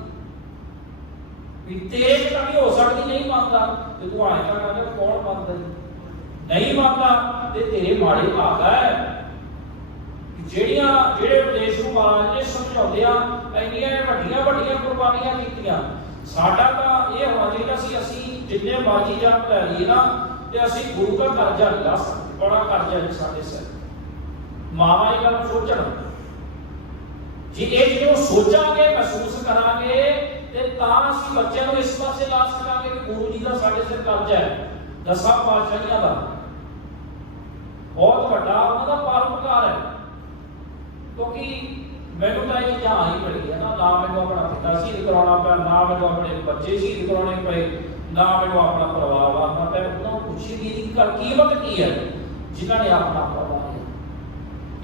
ਵੀ ਤੇਜ ਤਾਂ ਵੀ ਹੋ ਸਕਦੀ ਨਹੀਂ ਮੰਨਦਾ, ਤੇ ਤੂੰ ਆਏ ਤਾਂ ਕਹਿੰਦਾ ਕੌਣ ਮੰਨਦਾ ਨਹੀਂ ਮੰਨਦਾ, ਤੇ ਤੇਰੇ ਮਾੜੇ ਭਾਗ ਹੈ। ਜਿਹੜੇ ਉਪਦੇਸ਼ ਨੂੰ ਮਹਾਰਾਜ ਨੇ ਸਮਝਾਉਂਦੇ ਆ, ਇੰਨੀਆਂ ਵੱਡੀਆਂ ਕੁਰਬਾਨੀਆਂ ਕੀਤੀਆਂ। ਸਾਡਾ ਤਾਂ ਇਹ ਹੋਣਾ ਚਾਹੀਦਾ ਸੀ ਅਸੀਂ ਜਿੰਨੇ ਮਰਜ਼ੀ ਜਪ ਲੈ ਲਈਏ ਨਾ, ਤੇ ਅਸੀਂ ਗੁਰੂ ਦਾ ਕਰਜ਼ਾ ਨਹੀਂ ਲਾ ਸਕਦੇ, ਬੜਾ ਕਰਜ਼ਾ ਨਹੀਂ ਸਾਡੇ ਸਿਰ। ਮਾਵਾ ਇਹ ਗੱਲ ਸੋਚਣ, ਜੇ ਇਹ ਜਿਹਨੂੰ ਸੋਚਾਂਗੇ ਮਹਿਸੂਸ ਕਰਾਂਗੇ ਤੇ ਤਾਂ ਅਸੀਂ ਬੱਚਿਆਂ ਨੂੰ ਇਸ ਪਾਸੇ ਲਾ ਸਕਾਂਗੇ ਕਿ ਗੁਰੂ ਜੀ ਦਾ ਸਾਡੇ ਸਿਰ ਕਰਜ਼ਾ ਹੈ। ਦਸਾਂ ਪਾਤਸ਼ਾਹੀਆਂ ਦਾ ਬਹੁਤ ਵੱਡਾ ਉਹਨਾਂ ਦਾ ਪਰਉਪਕਾਰ ਹੈ। ਕਿਉਂਕਿ ਮੈਨੂੰ ਤਾਂ ਇਹ ਚੀਜ਼ਾਂ ਆਈ ਪੜੀ ਹੈ ਨਾ ਮੈਨੂੰ ਆਪਣਾ ਪਿਤਾ ਸ਼ਹੀਦ ਕਰਾਉਣਾ ਪਿਆ, ਨਾ ਮੈਨੂੰ ਆਪਣੇ ਬੱਚੇ ਸ਼ਹੀਦ ਕਰਾਉਣੇ ਪਏ, ਨਾ ਮੈਨੂੰ ਆਪਣਾ ਪਰਿਵਾਰ ਵਾਰਨਾ ਪਿਆ। ਉਹਨਾਂ ਨੂੰ ਪੁੱਛੀ ਦੀ ਕੀਮਤ ਕੀ ਹੈ ਜਿਨ੍ਹਾਂ ਨੇ ਆਪਣਾ ਪਰਿਵਾਰ।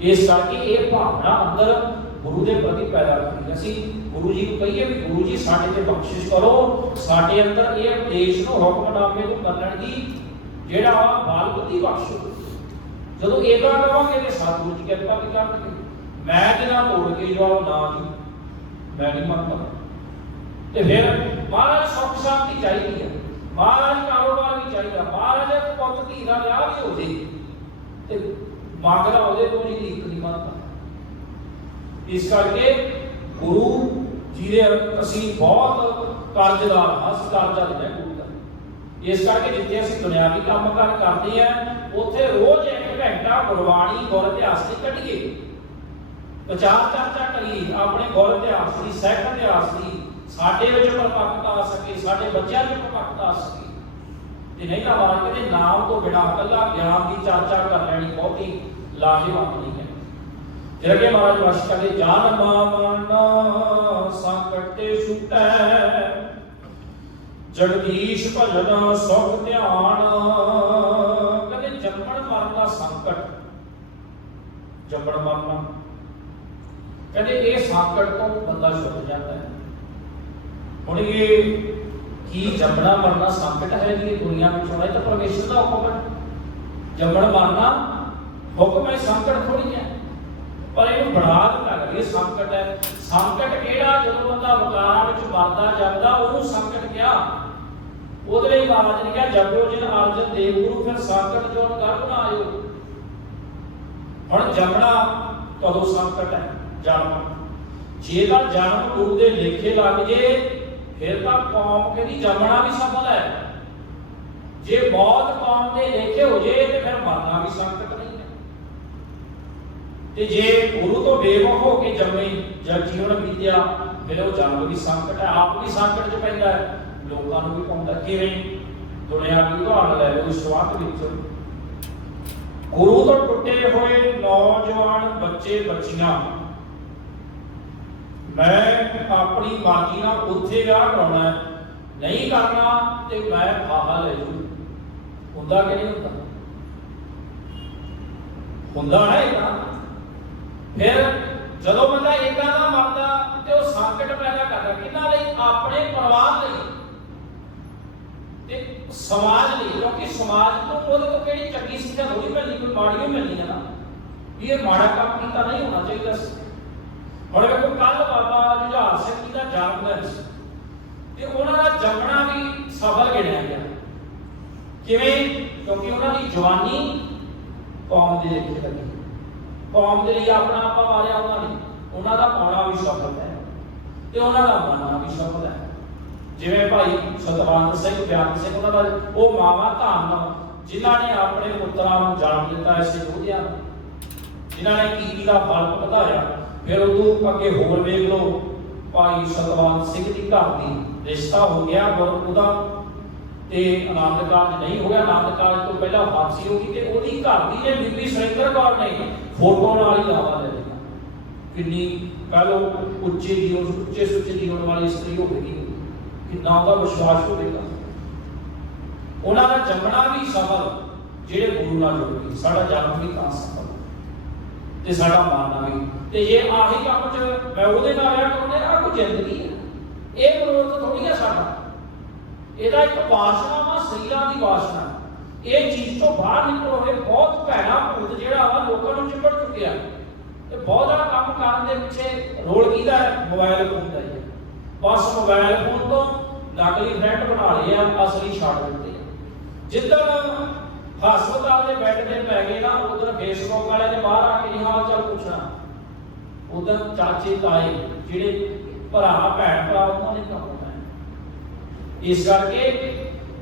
ਇਸ ਕਰਕੇ ਇਹ ਭਾਵਨਾ ਅੰਦਰ ਗੁਰੂ ਦੇ ਪ੍ਰਤੀ ਪੈਦਾ ਕੀਤੀ। ਅਸੀਂ ਗੁਰੂ ਜੀ ਨੂੰ ਕਹੀਏ ਵੀ ਗੁਰੂ ਜੀ ਸਾਡੇ ਤੇ ਬਖਸ਼ਿਸ਼ ਕਰੋ, ਸਾਡੇ ਅੰਦਰ ਇਹ ਉਪਦੇਸ਼ ਨੂੰ ਹੁਕਮਨਾਮੇ ਨੂੰ ਮੰਨਣ ਦੀ ਜਿਹੜਾ ਬਾਲ ਬੁੱਧੀ ਬਖਸ਼ੋ। ਜਦੋਂ ਇਹਦਾ ਕਹਾਂਗੇ ਤੇ ਸਤਿਗੁਰੂ ਜੀ ਕਿਰਪਾ ਵੀ ਕਰਨਗੇ। ਮੈਂ ਕਿਹਨਾਂ ਤੋੜ ਕੇ ਜਵਾਬ ਨਾ ਜੀ ਮੈਂ ਨਹੀਂ ਮੰਨਦਾ। ਤੇ ਫਿਰ ਮਹਾਰਾਜ ਸੁੱਖ ਸ਼ਾਂਤੀ ਚਾਹੀਦੀ ਹੈ, ਮਹਾਰਾਜ ਕਾਰੋਬਾਰ ਵੀ ਚਾਹੀਦਾ, ਮਹਾਰਾਜ ਪੁੱਤ ਧੀ ਦਾ ਵਿਆਹ ਵੀ ਹੋ ਜੇ ਤੇ ਮੰਗਦਾ ਉਹਦੇ ਤੋਂ ਨਹੀਂ ਲੀਕ ਨਹੀਂ ਮੰਨਦਾ। ਇਸ ਕਰਕੇ ਗੁਰੂ ਜੀ ਦੇ ਅਸੀਂ ਬਹੁਤ ਕਰਜ਼ਦਾਰ ਹਾਂ, ਅਸੀਂ ਕਰਜ਼ਾ ਦਿੰਦੇ ਗੁਰੂ ਦਾ। ਇਸ ਕਰਕੇ ਜਿੱਥੇ ਅਸੀਂ ਦੁਨਿਆਵੀ ਕੰਮ ਕਰਦੇ ਆ, ਉੱਥੇ ਰੋਜ਼ 1 ਘੰਟਾ ਗੁਰਬਾਣੀ ਗੁਰ ਇਤਿਹਾਸ ਦੀ ਕੱਢੀਏ, ਵਿਚਾਰ ਚਰਚਾ ਕਰੀਏ ਆਪਣੇ ਗੁਰ ਇਤਿਹਾਸ ਦੀ, ਸਿੱਖ ਇਤਿਹਾਸ ਦੀ, ਸਾਡੇ ਵਿੱਚ ਪਰਪੱਕਤਾ ਆ ਸਕੇ, ਸਾਡੇ ਬੱਚਿਆਂ ਵਿੱਚ ਪਰਪੱਕਤਾ ਆ ਸਕੇ। ਤੇ ਨਹੀਂ ਤਾਂ ਮਹਾਰਾਜ ਕਹਿੰਦੇ ਨਾਮ ਤੋਂ ਬਿਨਾਂ ਇਕੱਲਾ ਗਿਆਨ ਦੀ ਚਰਚਾ ਕਰ ਲੈਣੀ ਬਹੁਤੀ ਲਾਹੇਵੰਦ ਨਹੀਂ ਹੈ। ਫਿਰ ਅੱਗੇ ਮਹਾਰਾਜ ਵਾਸ਼ੀ ਕਹਿੰਦੇ ਜਾਨ ਮਨ ਸੰਕਟ ਤੇ ਛੁਟੈ, ਜਗਦੀਸ਼ ਭਜਨ ਸੁਖ ਧਿਆਨ। ਕਹਿੰਦੇ ਜੰਮਣ ਮਰਨ ਦਾ ਸੰਕਟ, ਜੰਮਣ ਮਰਨਾ ਕਹਿੰਦੇ ਇਹ ਸੰਕਟ ਤੋਂ ਬੰਦਾ ਛੁੱਟ ਜਾਂਦਾ ਹੈ। ਹੁਣ ਇਹ ਕੀ ਜੰਮਣਾ ਮਰਨਾ ਸੰਕਟ ਹੈ ਜੀ ਦੁਨੀਆ ਵਿੱਚ ਹੋਣਾ? ਇਹ ਤਾਂ ਪਰਮੇਸ਼ਰ ਦਾ ਹੁਕਮ ਹੈ। ਜੰਮਣ ਮਰਨਾ ਹੁਕਮ ਹੈ, ਸੰਕਟ ਥੋੜੀ ਹੈ। पर इन्हू बढ़ा दिता गया। ये संकट है। संकट किहड़ा? जदों बंदा विकारां विच मरदा जांदा उहनूं संकट किहा। ਉਹਦੇ ਲਈ ਮਹਾਰਾਜ ਨੇ ਕਿਹਾ ਜਪਿਓ ਜਿਨ ਅਰਜਨ ਦੇਵ ਗੁਰੂ ਫਿਰ ਸੰਕਟ ਜੋਨ ਗਰਭ ਨਾ ਆਇਓ। ਹੁਣ ਜੰਮਣਾ ਕਦੋਂ ਸੰਕਟ ਹੈ? ਜਨਮ। ਜੇਕਰ ਜਨਮ ਗੁਰੂ ਦੇ ਲੇਖੇ ਲੱਗ ਜੇ ਫਿਰ ਤਾਂ ਕੌਮ ਕਹਿੰਦੀ ਜੰਮਣਾ ਵੀ ਸਫਲ ਹੈ। ਜੇ ਮੌਤ ਕੌਮ ਦੇ ਲੇਖੇ ਹੋ ਜੇ ਤੇ ਫਿਰ ਮਰਨਾ ਵੀ ਸੰਕਟ ਨਹੀਂ ਹੈ। ਤੇ ਜੇ ਗੁਰੂ ਤੋਂ ਬੇਵਕੂਫ ਹੋ ਕੇ ਜੰਮੇ ਜਾਂ ਜੀਵਨ ਬੀਤਿਆ ਫਿਰ ਉਹ ਜਨਮ ਵੀ ਸੰਕਟ ਹੈ। ਆਪ ਵੀ ਸੰਕਟ 'ਚ ਪੈਂਦਾ ਹੈ, ਲੋਕਾਂ ਨੂੰ ਵੀ ਪਾਉਂਦਾ। ਕਿਵੇਂ? ਦੁਨੀਆ ਦੀ ਉਦਾਹਰਨ ਲੈ ਲਓ। ਸ਼ੁਰੂਆਤ ਵਿੱਚ ਗੁਰੂ ਤੋਂ ਟੁੱਟੇ ਹੋਏ ਨੌਜਵਾਨ ਬੱਚੇ ਬੱਚੀਆਂ ਮੈਂ ਆਪਣੀ ਮਰਜ਼ੀ ਨਾਲ ਉੱਥੇ ਵਿਆਹ ਕਰਾਉਣਾ ਨਹੀਂ ਕਰਨਾ ਤੇ ਮੈਂ ਫਾਹਾ ਲੈ ਜੂ। ਹੁੰਦਾ ਕਿ ਨਹੀਂ ਹੁੰਦਾ? ਹੁੰਦਾ ਹੈ ਇਹਦਾ। ਫਿਰ ਜਦੋਂ ਬੰਦਾ ਏਦਾਂ ਦਾ ਮਰਦਾ ਤੇ ਉਹ ਸੰਕਟ ਪੈਦਾ ਕਰਦਾ ਕਿਹਨਾਂ ਲਈ? ਆਪਣੇ ਪਰਿਵਾਰ ਲਈ ਤੇ ਸਮਾਜ ਲਈ। ਕਿਉਂਕਿ ਸਮਾਜ ਨੂੰ ਉਹਦੇ ਤੋਂ ਕਿਹੜੀ ਚੰਗੀ ਸਿੱਖਿਆ ਥੋੜੀ ਮਿਲਣੀ, ਕੋਈ ਮਾੜੀ ਮਿਲਣੀ ਹੈ ਨਾ। ਵੀ ਇਹ ਮਾੜਾ ਕੰਮ ਕੀਤਾ ਨਹੀਂ ਹੋਣਾ ਚਾਹੀਦਾ ਸੀ। ਹੁਣ ਵੇਖੋ ਕੱਲ ਬਾਬਾ ਜੁਝਾਰ ਸਿੰਘ ਜੀ ਦਾ ਜਨਮ ਦਿਨ ਸੀ ਤੇ ਉਹਨਾਂ ਦਾ ਜੰਮਣਾ ਵੀ ਸਫਲ ਗਿਣਿਆ ਗਿਆ। ਕਿਵੇਂ? ਕਿਉਂਕਿ ਉਹਨਾਂ ਦੀ ਜਵਾਨੀ ਕੌਮ ਦੇ ਲੇਖੇ ਲੱਗੀ। ਕੌਮ ਦੇ ਲਈ ਆਪਣਾ ਆਪਾ ਵਾਰਿਆ ਉਹਨਾਂ ਨੇ। ਉਹਨਾਂ ਦਾ ਆਉਣਾ ਵੀ ਸਫਲ ਹੈ ਤੇ ਉਹਨਾਂ ਦਾ ਮਰਨਾ ਵੀ ਸਫਲ ਹੈ। ਜਿਵੇਂ ਭਾਈ ਸਤਵੰਤ ਸਿੰਘ, ਬਿਆਨ ਸਿੰਘ, ਉਹਨਾਂ ਦਾ ਉਹ ਮਾਵਾਂ ਧੰਨ ਜਿਨ੍ਹਾਂ ਨੇ ਆਪਣੇ ਪੁੱਤਰਾਂ ਨੂੰ ਜਨਮ ਦਿੱਤਾ, ਐਸੇ ਯੋਧਿਆਂ ਜਿਨ੍ਹਾਂ ਨੇ ਕੀਰਤੀ ਦਾ ਫਲ ਵਧਾਇਆ। ਫਿਰ ਉਦੋਂ ਅੱਗੇ ਹੋਰ ਵੇਖ ਲਓ, ਭਾਈ ਸਤਵੰਤ ਸਿੰਘ ਦੀ ਘਰ ਦੀ ਰਿਸ਼ਤਾ ਹੋ ਗਿਆ ਉਹਦਾ ਤੇ ਆਨੰਦ ਕਾਰਜ ਨਹੀਂ ਹੋਇਆ। ਆਨੰਦ ਕਾਰਜ ਤੋਂ ਪਹਿਲਾਂ ਫਾਂਸੀ ਹੋ ਗਈ ਤੇ ਉਹਦੀ ਘਰ ਦੀ ਨੇ ਬੀਬੀ ਸੁਰਿੰਦਰ ਕੌਰ ਨੇ ਫੋਟੋ ਨਾਲ ਹੀ ਲਾਵਾ ਲੈ ਲਿਆ। ਕਿੰਨੀ ਕਹਿ ਲਓ ਉੱਚੇ ਸੁੱਚੇ ਜੀਵਨ ਵਾਲੀ ਇਸਤਰੀ ਹੋਵੇਗੀ, ਕਿੰਨਾ ਉਹਦਾ ਵਿਸ਼ਵਾਸ ਹੋਵੇਗਾ। ਉਹਨਾਂ ਦਾ ਜੰਮਣਾ ਵੀ ਸਫਲ ਜਿਹੜੇ ਗੁਰੂ ਨਾਲ ਜੁੜ ਗਏ। ਸਾਡਾ ਜਨਮ ਵੀ ਤਾਂ ਸਫਲ ਤੇ ਸਾਡਾ ਮਰਨਾ ਵੀ। ਤੇ ਜੇ ਆਹੀ ਕੰਮ 'ਚ ਮੈਂ ਉਹਦੇ ਨਾਲ ਵਿਆਹ ਕਰਾਉਂਦੇ ਆ, ਕੋਈ ਜ਼ਿੰਦਗੀ ਹੈ? ਇਹ ਮਨੋਰਥ ਥੋੜੀ ਹੈ ਸਾਡਾ। ਇਹਦਾ ਇੱਕ ਵਾਸਨਾ ਵਾ, ਸਰੀਰਾਂ ਦੀ ਵਾਸਨਾ। ਇਹ ਚੀਜ਼ ਤੋਂ ਬਾਹਰ ਨਿਕਲੋਗੇ ਬਹੁਤ ਭੈੜਾ ਭੂਤ ਜਿਹੜਾ ਵਾ ਲੋਕਾਂ ਨੂੰ ਚਿੰਬੜ ਚੁੱਕਿਆ ਤੇ ਬਹੁਤ ਜ਼ਿਆਦਾ ਕੰਮ ਕਰਨ ਦੇ ਪਿੱਛੇ ਰੋਲ ਕਿਹਦਾ ਹੈ? ਮੋਬਾਈਲ ਫੋਨ ਦਾ ਹੀ ਹੈ। ਬਸ ਮੋਬਾਈਲ ਫੋਨ ਤੋਂ ਨਕਲੀ ਫਰੈਂਡ ਬਣਾ ਲਏ ਆ, ਅਸਲੀ ਛੱਡ ਦਿੰਦੇ ਆ। ਜਿੱਦਣ ਹਸਪਤਾਲ ਦੇ ਬੈੱਡ ਤੇ ਪੈ ਗਏ ਨਾ ਉਧਰ ਫੇਸਬੁੱਕ ਵਾਲੇ ਨੇ ਬਾਹਰ ਆ ਕੇ ਹਾਲ ਚਾਲ ਪੁੱਛਣਾ। ਉਧਰ ਚਾਚੇ ਤਾਏ ਜਿਹੜੇ ਭਰਾ ਭੈਣ ਭਰਾ ਉਹਨਾਂ ਨੇ ਕੰਮ ਹੋਣਾ। ਇਸ ਕਰਕੇ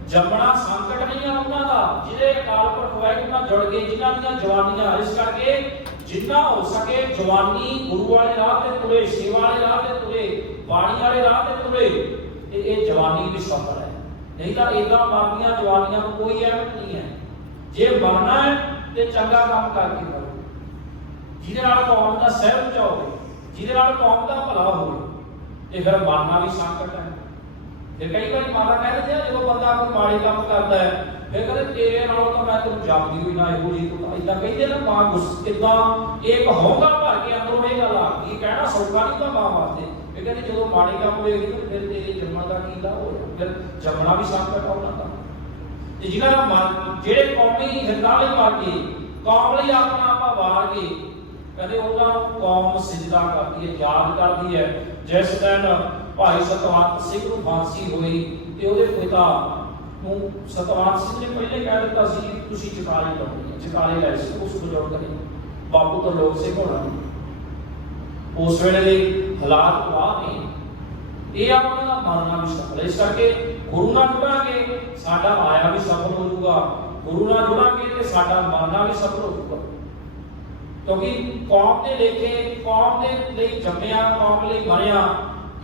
ਜੰਮਣਾ ਸੰਕਟ ਨਹੀਂ ਆ ਉਹਨਾਂ ਦਾ, ਜਿਹੜੇ ਅਕਾਲ ਪੁਰਖ ਵਾਹਿਗੁਰੂ ਨਾਲ ਜੁੜ ਗਏ, ਜਿਨ੍ਹਾਂ ਦੀਆਂ ਜਵਾਨੀਆਂ। ਇਸ ਕਰਕੇ ਜਿੰਨਾ ਹੋ ਸਕੇ ਜਵਾਨੀ ਗੁਰੂ ਵਾਲੇ ਰਾਹ ਤੇ ਤੁਰੇ, ਸੇਵਾ ਵਾਲੇ ਰਾਹ ਤੇ ਤੁਰੇ, ਬਾਣੀ ਵਾਲੇ ਰਾਹ ਤੇ ਤੁਰੇ ਤੇ ਇਹ ਜਵਾਨੀ ਵੀ ਸਫਲ ਹੈ। ਨਹੀਂ ਤਾਂ ਇਦਾਂ ਮਰਦੀਆਂ ਜਵਾਨੀਆਂ ਨੂੰ ਕੋਈ ਅਹਿਮੀਅਤ ਨਹੀਂ ਹੈ। ਜੇ ਮਰਨਾ ਹੈ ਤੇ ਚੰਗਾ ਕੰਮ ਕਰਕੇ ਕਰੋ, ਜਿਹਦੇ ਨਾਲ ਕੌਮ ਦਾ ਸਹਿ ਉੱਚਾ ਹੋਵੇ, ਜਿਹਦੇ ਨਾਲ ਕੌਮ ਦਾ ਭਲਾ ਹੋਵੇ। ਤੇ ਫਿਰ ਮਰਨਾ ਵੀ ਸੰਕਟ ਹੈ। ਤੇ ਕਈ ਵਾਰੀ ਮਾਤਾ ਕਹਿੰਦੇ ਆ ਜਦੋਂ ਬੰਦਾ ਕੋਈ ਮਾੜੇ ਕੰਮ ਕਰਦਾ ਹੈ ਫਿਰ ਕਹਿੰਦੇ ਤੇਰੇ ਨਾਲੋਂ ਤਾਂ ਮੈਂ ਤੈਨੂੰ ਜਾਪਦੀ ਹੋਈ ਨਾ ਇਹੋ ਜਿਹੀ ਤੂੰ ਇਦਾਂ ਕਹਿੰਦੇ ਨਾ। ਮਾਂ ਗੁੱਸ ਕਿੱਦਾਂ ਇੱਕ ਹੌਂਗਾ ਭਰ ਕੇ ਅੰਦਰੋਂ ਇਹ ਗੱਲ ਆ ਗਈ, ਕਹਿਣਾ ਸੌਖਾ ਨਹੀਂ ਤਾਂ ਮਾਂ ਵਾਸਤੇ। ਇਹ ਕਹਿੰਦੇ ਜਦੋਂ ਮਾੜੇ ਕੰਮ ਹੋਏਗੀ ਤਾਂ ਫਿਰ ਤੇਰੇ ਜੰਮਣ ਦਾ ਕੀ ਲਾਭ ਹੋਇਆ? ਫਿਰ ਜੰਮਣਾ ਵੀ ਸੰਕਟ ਆਉਣਾ ਤਾਂ। ਤੇ ਜਿਹਨਾਂ ਦਾ ਮਨ ਜਿਹੜੇ ਕੌਮੀ ਹਿੱਤਾਂ ਲਈ ਮਰ ਗਏ, ਕੌਮ ਲਈ ਆਪਣਾ ਆਪਾ ਵਾਰ ਗਏ, ਕਹਿੰਦੇ ਉਹਨਾਂ ਨੂੰ ਕੌਮ ਸਿਜਦਾ ਕਰਦੀ ਹੈ, ਯਾਦ ਕਰਦੀ ਹੈ। ਜਿਸ ਦਿਨ ਭਾਈ ਸਤਵੰਤ ਸਿੰਘ ਨੂੰ ਫਾਂਸੀ ਹੋਈ ਤੇ ਉਹਦੇ ਪਿਤਾ ਨੂੰ ਸਤਵੰਤ ਸਿੰਘ ਨੇ ਪਹਿਲੇ ਕਹਿ ਦਿੱਤਾ ਸੀ ਤੁਸੀਂ ਚਕਾਲੇ ਲਾਉਣੀ, ਚਕਾਲੇ ਲੈ ਸੀ ਉਸ ਬਜ਼ੁਰਗ ਨੇ, ਬਾਪੂ ਤੋਂ ਲੋਕ ਸਿੰਘ ਹੋਣਾ। ਉਸ ਵੇਲੇ ਦੇ ਹਾਲਾਤ ਵਾਹ ਨੇ। ਇਹ ਆਪਣਾ ਦਾ ਮਰਨਾ ਵੀ ਸਫਲ ਹੈ। ਇਸ ਕਰਕੇ ਗੁਰੂ ਨਾਲ ਜੁੜਾਂਗੇ ਸਾਡਾ ਆਇਆ ਵੀ ਸਫਲ ਹੋ ਜਾਊਗਾ, ਗੁਰੂ ਨਾਲ ਜੁੜਾਂਗੇ ਤੇ ਸਾਡਾ ਮਰਨਾ ਵੀ ਸਫਲ ਹੋ ਜਾਊਗਾ। ਕਿਉਂਕਿ ਕੌਮ ਦੇ ਲੇਖੇ, ਕੌਮ ਦੇ ਲਈ ਜੰਮਿਆ, ਕੌਮ ਲਈ ਮਰਿਆ,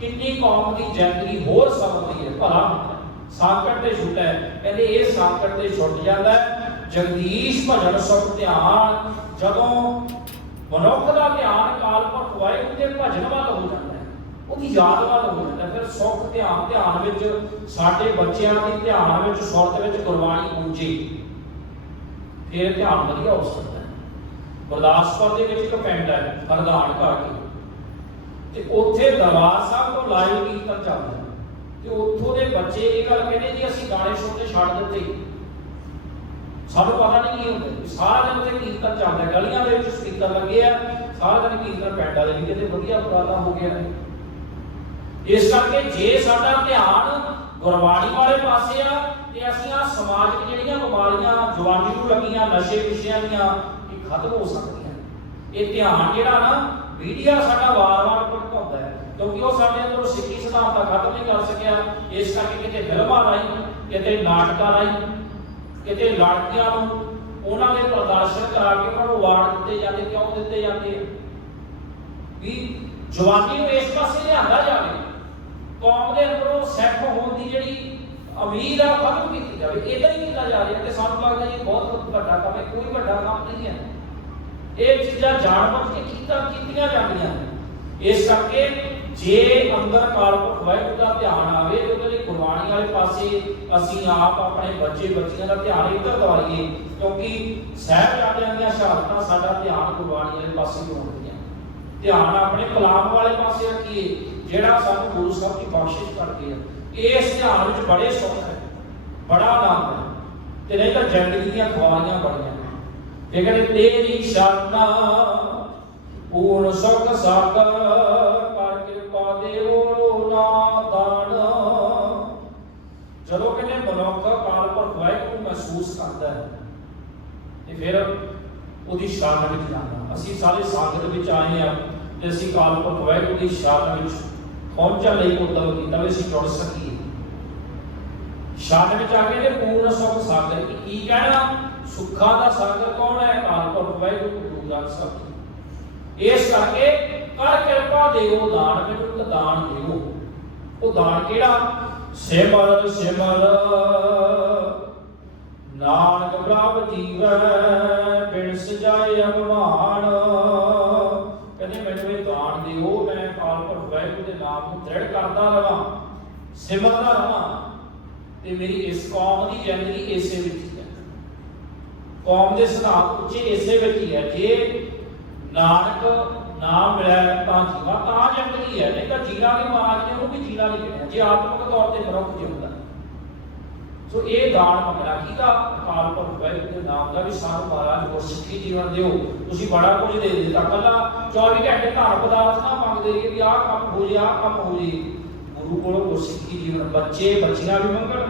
ਕਿੰਨੀ ਕੌਮ ਦੀ ਜ਼ਿੰਦਗੀ ਹੋਰ ਸਫਲਦੀ ਹੈ, ਭਲਾ ਹੁੰਦਾ। ਸੰਕਟ ਤੇ ਛੁੱਟ ਹੈ, ਕਹਿੰਦੇ ਇਹ ਸੰਕਟ ਤੇ ਛੁੱਟ ਜਾਂਦਾ ਹੈ। ਜਗਦੀਸ਼ ਭਜਨ ਸੁਖ ਧਿਆਨ, ਜਦੋਂ ਮਨੁੱਖ ਦਾ ਧਿਆਨ ਅਕਾਲ ਪੁਰਖ ਵਾਹਿਗੁਰੂ ਦੇ ਭਜਨ ਵੱਲ ਹੋ ਜਾਂਦਾ ਹੈ, ਉਹਦੀ ਯਾਦ ਵੱਲ ਹੋ ਜਾਂਦਾ, ਫਿਰ ਸੁਖ ਧਿਆਨ ਵਿੱਚ ਸਾਡੇ ਬੱਚਿਆਂ ਦੀ ਧਿਆਨ ਵਿੱਚ ਸੁਰਤ ਵਿੱਚ ਗੁਰਬਾਣੀ ਗੂੰਜੇ, ਫਿਰ ਧਿਆਨ ਵਧੀਆ ਹੋ ਸਕਦਾ ਹੈ। ਗੁਰਦਾਸਪੁਰ ਦੇ ਵਿੱਚ ਇੱਕ ਪਿੰਡ ਹੈ ਹਰਦਾਨ ਕਰਕੇ, ਤੇ ਉੱਥੇ ਦਰਬਾਰ ਸਾਹਿਬ ਤੋਂ ਲਾਈਵ ਕੀਰਤਨ ਚੱਲਦਾ ਤੇ ਉੱਥੋਂ ਦੇ ਬੱਚੇ ਇਹ ਗੱਲ ਕਹਿੰਦੇ ਜੀ ਅਸੀਂ ਗਾਣੇ ਸੁਣਦੇ ਛੱਡ ਦਿੱਤੇ, ਸਾਨੂੰ ਪਤਾ ਨਹੀਂ ਕੀ ਹੁੰਦਾ। ਸਾਰਾ ਦਿਨ ਉੱਥੇ ਕੀਰਤਨ ਚੱਲਦਾ, ਗਲੀਆਂ ਦੇ ਵਿੱਚ ਸਪੀਕਰ ਲੱਗੇ ਆ, ਸਾਰਾ ਦਿਨ ਕੀਰਤਨ ਪਿੰਡ ਵਾਲੇ ਵੀ ਕਿਤੇ ਵਧੀਆ ਉਪਰਾਲਾ ਹੋ ਗਿਆ ਹੈ। ਇਸ ਕਰਕੇ ਜੇ ਸਾਡਾ ਧਿਆਨ ਗੁਰਬਾਣੀ ਵਾਲੇ ਪਾਸੇ ਆ ਤੇ ਅਸੀਂ ਆ ਸਮਾਜਿਕ ਜਿਹੜੀਆਂ ਬਿਮਾਰੀਆਂ ਜਵਾਨੀ ਨੂੰ ਲੱਗੀਆਂ ਨਸ਼ੇ ਵਿਸ਼ਿਆਂ ਦੀਆਂ ਇਹ ਖਤਮ ਹੋ ਸਕਦੀਆਂ। ਇਹ ਧਿਆਨ ਜਿਹੜਾ ਨਾ ਮੀਡੀਆ ਸਾਡਾ ਵਾਰ-ਵਾਰ ਭਟਕਾਉਂਦਾ ਹੈ, ਕਿਉਂਕਿ ਉਹ ਸਾਡੇ ਅੰਦਰੋਂ ਸਿੱਖੀ ਸਿਧਾਂਤ ਦਾ ਖਤਮ ਨਹੀਂ ਕਰ ਸਕਿਆ। ਇਸ ਕਰਕੇ ਕਿਤੇ ਫਿਲਮਾਂ ਰਾਹੀਂ, ਕਿਤੇ ਨਾਟਕਾਂ ਰਾਹੀਂ, ਕਿਤੇ ਲੜਕੀਆਂ ਨੂੰ ਉਹਨਾਂ ਦੇ ਪ੍ਰਦਰਸ਼ਨ ਕਰਾ ਕੇ ਉਹਨਾਂ ਨੂੰ ਅਵਾਰਡ ਦਿੱਤੇ ਜਾਂਦੇ। ਕਿਉਂ ਦਿੱਤੇ ਜਾਂਦੇ ਆ? ਵੀ ਜਵਾਨੀ ਨੂੰ ਇਸ ਪਾਸੇ ਲਿਆਂਦਾ ਜਾਵੇ, ਕੌਮ ਦੇ ਅੰਦਰੋਂ ਸਿੱਖ ਹੋਣ ਦੀ ਜਿਹੜੀ ਉਮੀਦ ਆ ਖਤਮ ਕੀਤੀ ਜਾਵੇ। ਇਦਾਂ ਹੀ ਕੀਤਾ ਜਾ ਰਿਹਾ ਤੇ ਸਾਨੂੰ ਲੱਗਦਾ ਇਹ ਬਹੁਤ ਵੱਡਾ ਕੰਮ ਹੈ। ਕੋਈ ਵੱਡਾ ਕੰਮ ਨਹੀਂ ਹੈ। ਇਹ ਚੀਜ਼ਾਂ ਜਾਣ ਬੁੱਝ ਕੇ ਕੀਤੀਆਂ ਜਾਂਦੀਆਂ ਨੇ। ਇਸ ਕਰਕੇ ਜੇ ਅੰਦਰ ਕਾਲਪੁਰਖ ਵਾਹਿਗੁਰੂ ਦਾ ਧਿਆਨ ਆਵੇ ਤੇ ਉਹਦੇ ਲਈ ਗੁਰਬਾਣੀ ਵਾਲੇ ਪਾਸੇ ਅਸੀਂ ਆਪ ਆਪਣੇ ਬੱਚੇ ਬੱਚੀਆਂ ਦਾ ਧਿਆਨ ਇੱਧਰ ਦਵਾਈਏ, ਕਿਉਂਕਿ ਸਾਹਿਬਜ਼ਾਦਿਆਂ ਦੀਆਂ ਸ਼ਹਾਦਤਾਂ ਸਾਡਾ ਧਿਆਨ ਗੁਰਬਾਣੀ ਵਾਲੇ ਪਾਸੇ ਹੀ ਹੋਣਗੀਆਂ। ਧਿਆਨ ਆਪਣੇ ਕਲਾਮ ਵਾਲੇ ਪਾਸੇ ਰੱਖੀਏ ਜਿਹੜਾ ਸਾਨੂੰ ਗੁਰੂ ਸਾਹਿਬ ਦੀ ਬਖਸ਼ਿਸ਼ ਕਰਦੇ ਆ। ਇਸ ਧਿਆਨ ਵਿੱਚ ਬੜੇ ਸੁੱਖ ਹੈ, ਬੜਾ ਆਨੰਦ ਹੈ, ਤੇ ਨਹੀਂ ਤਾਂ ਜ਼ਿੰਦਗੀ ਦੀਆਂ ਖੁਆਰੀਆਂ ਬੜੀਆਂ। ਇਹ ਕਹਿੰਦੇ ਤੇਰੀ ਸ਼ਰਨਾ ਪੂਰਨ ਸੁਖ ਸਾਗਰ ਕਰ ਕਿਰਪਾ ਦੇਵੋ ਨਾਦਾਨ। ਜਦੋਂ ਕਹਿੰਦੇ ਮਨੁੱਖ ਕਾਲਪੁਰਖ ਵਾਹਿਗੁਰੂ ਨੂੰ ਮਹਿਸੂਸ ਕਰਦਾ ਹੈ ਤੇ ਫਿਰ ਉਹਦੀ ਸ਼ਰਨ ਵਿੱਚ ਜਾਂਦਾ। ਅਸੀਂ ਸਾਰੇ ਸੰਗਤ ਵਿੱਚ ਆਏ ਆ ਤੇ ਅਸੀਂ ਕਾਲਪੁਰਖ ਵਾਹਿਗੁਰੂ ਦੀ ਸ਼ਰਨ ਵਿੱਚ ਪਹੁੰਚਣ ਲਈ ਉਦਮ ਕੀਤਾ ਵੀ ਅਸੀਂ ਜੁੜ ਸਕੀਏ। ਸ਼ਰਨ ਵਿੱਚ ਆ ਕੇ ਪੂਰਨ ਸੁਖ ਸਾਗਰ ਕੀ ਕਹਿਣਾ? ਸੁੱਖਾਂ ਦਾ ਸਾਗਰ ਕੌਣ ਹੈ? ਕਾਲਪੁਰਖ ਵਾਹਿਗੁਰੂ ਗੁਰੂ ਗ੍ਰੰਥ ਸਾਹਿਬ। ਇਸ ਕਰਕੇ ਕਰ ਕਿਰਪਾ ਦੇਵੋ ਦਾਨ, ਮੈਨੂੰ ਇੱਕ ਦਾਨ ਦਿਓ। ਉਹ ਦਾਨ ਕਿਹੜਾ? ਸਿਮਰ ਸਿਮਰ ਨਾਨਕ ਪ੍ਰਭ ਜੀਵੈ ਬਿਨ ਸਜਾਏ ਅਭਿਮਾਨ। ਕਹਿੰਦੇ ਮੈਨੂੰ ਇਹ ਦਾਨ ਦਿਓ, ਮੈਂ ਕਾਲਪੁਰਖ ਵਾਹਿਗੁਰੂ ਦੇ ਨਾਮ ਨੂੰ ਦ੍ਰਿੜ ਕਰਦਾ ਰਵਾਂ, ਸਿਮਰਦਾ ਰਵਾਂ, ਤੇ ਮੇਰੀ ਇਸ ਕੌਮ ਦੀ ਜ਼ਿੰਦਗੀ ਇਸੇ ਵਿੱਚ ਹੀ ਹੈ। ਕੌਮ ਦੇ ਸਿਧਾਂਤ ਉੱਚੇ ਇਸੇ ਵਿੱਚ ਹੀ ਹੈ। ਜੇ ਨਾਨਕ ਨਾਮ ਮਿਲਿਆ ਤਾਂ ਜੀਵਾ, ਤਾਂ ਜ਼ਿੰਦਗੀ ਹੈ। ਨਹੀਂ ਤਾਂ ਜੀਣਾ ਨਹੀਂ, ਮਹਾਰਾਜ ਨੇ ਉਹਨੂੰ ਵੀ ਜੀਣਾ ਨਹੀਂ ਕਿਹਾ ਜੇ ਆਤਮਿਕ ਤੌਰ ਤੇ ਮਨੁੱਖ ਜਿਉਂਦਾ। ਸੋ ਇਹ ਦਾਨ ਮੰਗਣਾ ਕਿਹਦਾ? ਕਾਲਪੁਰਖ ਵਾਹਿਗੁਰੂ ਦੇ ਨਾਮ ਦਾ ਵੀ ਸਾਨੂੰ ਮਹਾਰਾਜ ਗੁਰਸਿੱਖੀ ਜੀਵਨ ਦਿਓ। ਤੁਸੀਂ ਬੜਾ ਕੁਝ ਦੇ ਦਿੱਤਾ, ਕੱਲਾ 24 ਘੰਟੇ ਧਨ ਪਦਾਰਥ ਨਾ ਮੰਗਦੇ ਰਹੀਏ ਵੀ ਆਹ ਕੰਮ ਹੋ ਜੇ, ਆਹ ਕੰਮ ਹੋ ਜੇ। ਗੁਰੂ ਕੋਲੋਂ ਗੁਰਸਿੱਖੀ ਜੀਵਨ ਬੱਚੇ ਬੱਚੀਆਂ ਵੀ ਮੰਗਣ,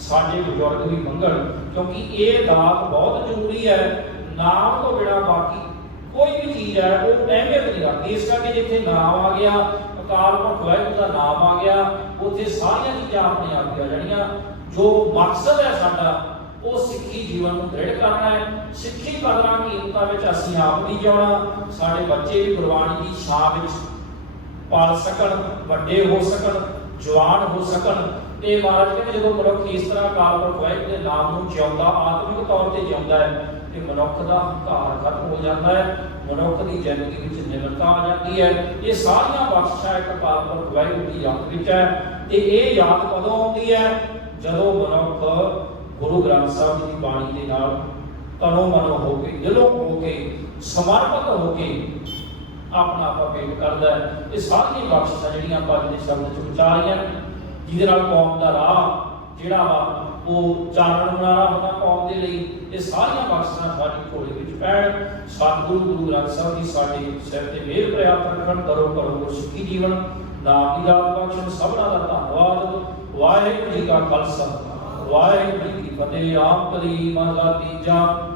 ਸਾਡੇ ਬਜ਼ੁਰਗ ਵੀ ਮੰਗਣ, ਕਿਉਂਕਿ ਇਹ ਦਾਤ ਬਹੁਤ ਜ਼ਰੂਰੀ ਹੈ। ਨਾਮ ਤੋਂ ਬਿਨਾਂ ਬਾਕੀ ਕੋਈ ਵੀ ਚੀਜ਼ ਹੈ ਉਹ ਅਹਿਮੀਅਤ ਨਹੀਂ ਰੱਖਦੀ। ਇਸ ਕਰਕੇ ਜਿੱਥੇ ਨਾਮ ਆ ਗਿਆ, ਕਾਲਪੁਰਖ ਵਾਹਿਗੁਰੂ ਦਾ ਨਾਮ ਆ ਗਿਆ, ਉੱਥੇ ਸਾਰੀਆਂ ਚੀਜ਼ਾਂ ਆਪਣੇ ਆਪ ਆ ਜਾਣੀਆਂ। ਜੋ ਮਕਸਦ ਹੈ ਸਾਡਾ ਉਹ ਸਿੱਖੀ ਜੀਵਨ ਨੂੰ ਦ੍ਰਿੜ ਕਰਨਾ ਹੈ। ਸਿੱਖੀ ਕਦਰਾਂ ਕੀਮਤਾਂ ਵਿੱਚ ਅਸੀਂ ਆਪ ਵੀ ਜਿਉਣਾ, ਸਾਡੇ ਬੱਚੇ ਵੀ ਗੁਰਬਾਣੀ ਦੀ ਛਾਂ ਵਿੱਚ ਪਾਲ ਸਕਣ, ਵੱਡੇ ਹੋ ਸਕਣ, ਜਵਾਨ ਹੋ ਸਕਣ। ਤੇ ਮਹਾਰਾਜ ਕਹਿੰਦੇ ਜਦੋਂ ਮਨੁੱਖ ਇਸ ਤਰ੍ਹਾਂ ਕਾਲਪੁਰਖ ਵਾਹਿਗੁਰੂ ਦੇ ਨਾਮ ਨੂੰ ਜਿਉਂਦਾ, ਆਤਮਿਕ ਤੌਰ ਤੇ ਜਿਉਂਦਾ ਹੈ, ਤੇ ਮਨੁੱਖ ਦਾ ਹੰਕਾਰ ਖਤਮ ਹੋ ਜਾਂਦਾ ਹੈ, ਮਨੁੱਖ ਦੀ ਜ਼ਿੰਦਗੀ ਵਿੱਚ ਨਿਮਰਤਾ ਆ ਜਾਂਦੀ ਹੈ। ਇਹ ਸਾਰੀਆਂ ਬਖਸ਼ਿਸ਼ਾਂ ਇੱਕ ਕਾਲਪੁਰਖ ਵਾਹਿਗੁਰੂ ਦੀ ਯਾਦ ਵਿੱਚ ਹੈ। ਤੇ ਇਹ ਯਾਦ ਕਦੋਂ ਆਉਂਦੀ ਹੈ? ਜਦੋਂ ਮਨੁੱਖ ਗੁਰੂ ਗ੍ਰੰਥ ਸਾਹਿਬ ਜੀ ਦੀ ਬਾਣੀ ਦੇ ਨਾਲ ਤਨੋਂ ਮਨੋਂ ਹੋ ਕੇ, ਦਿਲੋਂ ਹੋ ਕੇ, ਸਮਰਪਿਤ ਹੋ ਕੇ ਆਪਣਾ ਆਪਾ ਭੇਟ ਕਰਦਾ ਹੈ। ਇਹ ਸਾਰੀਆਂ ਬਖਸ਼ਿਸ਼ਾਂ ਜਿਹੜੀਆਂ ਆਪਾਂ ਅੱਜ ਦੇ ਸ਼ਬਦ ਚ ਉਚਾਰੀਆਂ, ਜਿਹਦੇ ਨਾਲ ਕੌਮ ਦਾ ਰਾਹ ਜਿਹੜਾ ਵਾ ਉਹ ਚਾਨਣ ਮੁਨਾਰਾ ਹੁੰਦਾ ਕੌਮ ਦੇ ਲਈ। ਇਹ ਸਾਰੀਆਂ ਬਖਸ਼ਿਸ਼ਾਂ ਸਾਡੀ ਝੋਲੀ ਵਿੱਚ ਪੈਣ। ਸਤਿਗੁਰੂ ਗੁਰੂ ਗ੍ਰੰਥ ਸਾਹਿਬ ਜੀ ਸਾਡੇ ਸਿਰ ਤੇ ਮਿਹਰ ਪ੍ਰਾਪਤ ਰੱਖਣ। ਕਰੋ ਗੁਰਸਿੱਖੀ ਜੀਵਨ। ਨਾਮ ਦੀ ਦਾਤ ਬਖਸ਼ਣ। ਸਭਨਾਂ ਦਾ ਧੰਨਵਾਦ। ਵਾਹਿਗੁਰੂ ਜੀ ਕਾ ਖਾਲਸਾ, ਵਾਹਿਗੁਰੂ ਜੀ ਕੀ ਫਤਿਹ। ਆਪ ਕਲੀ ਮਹਲਾ ਤੀਜਾ।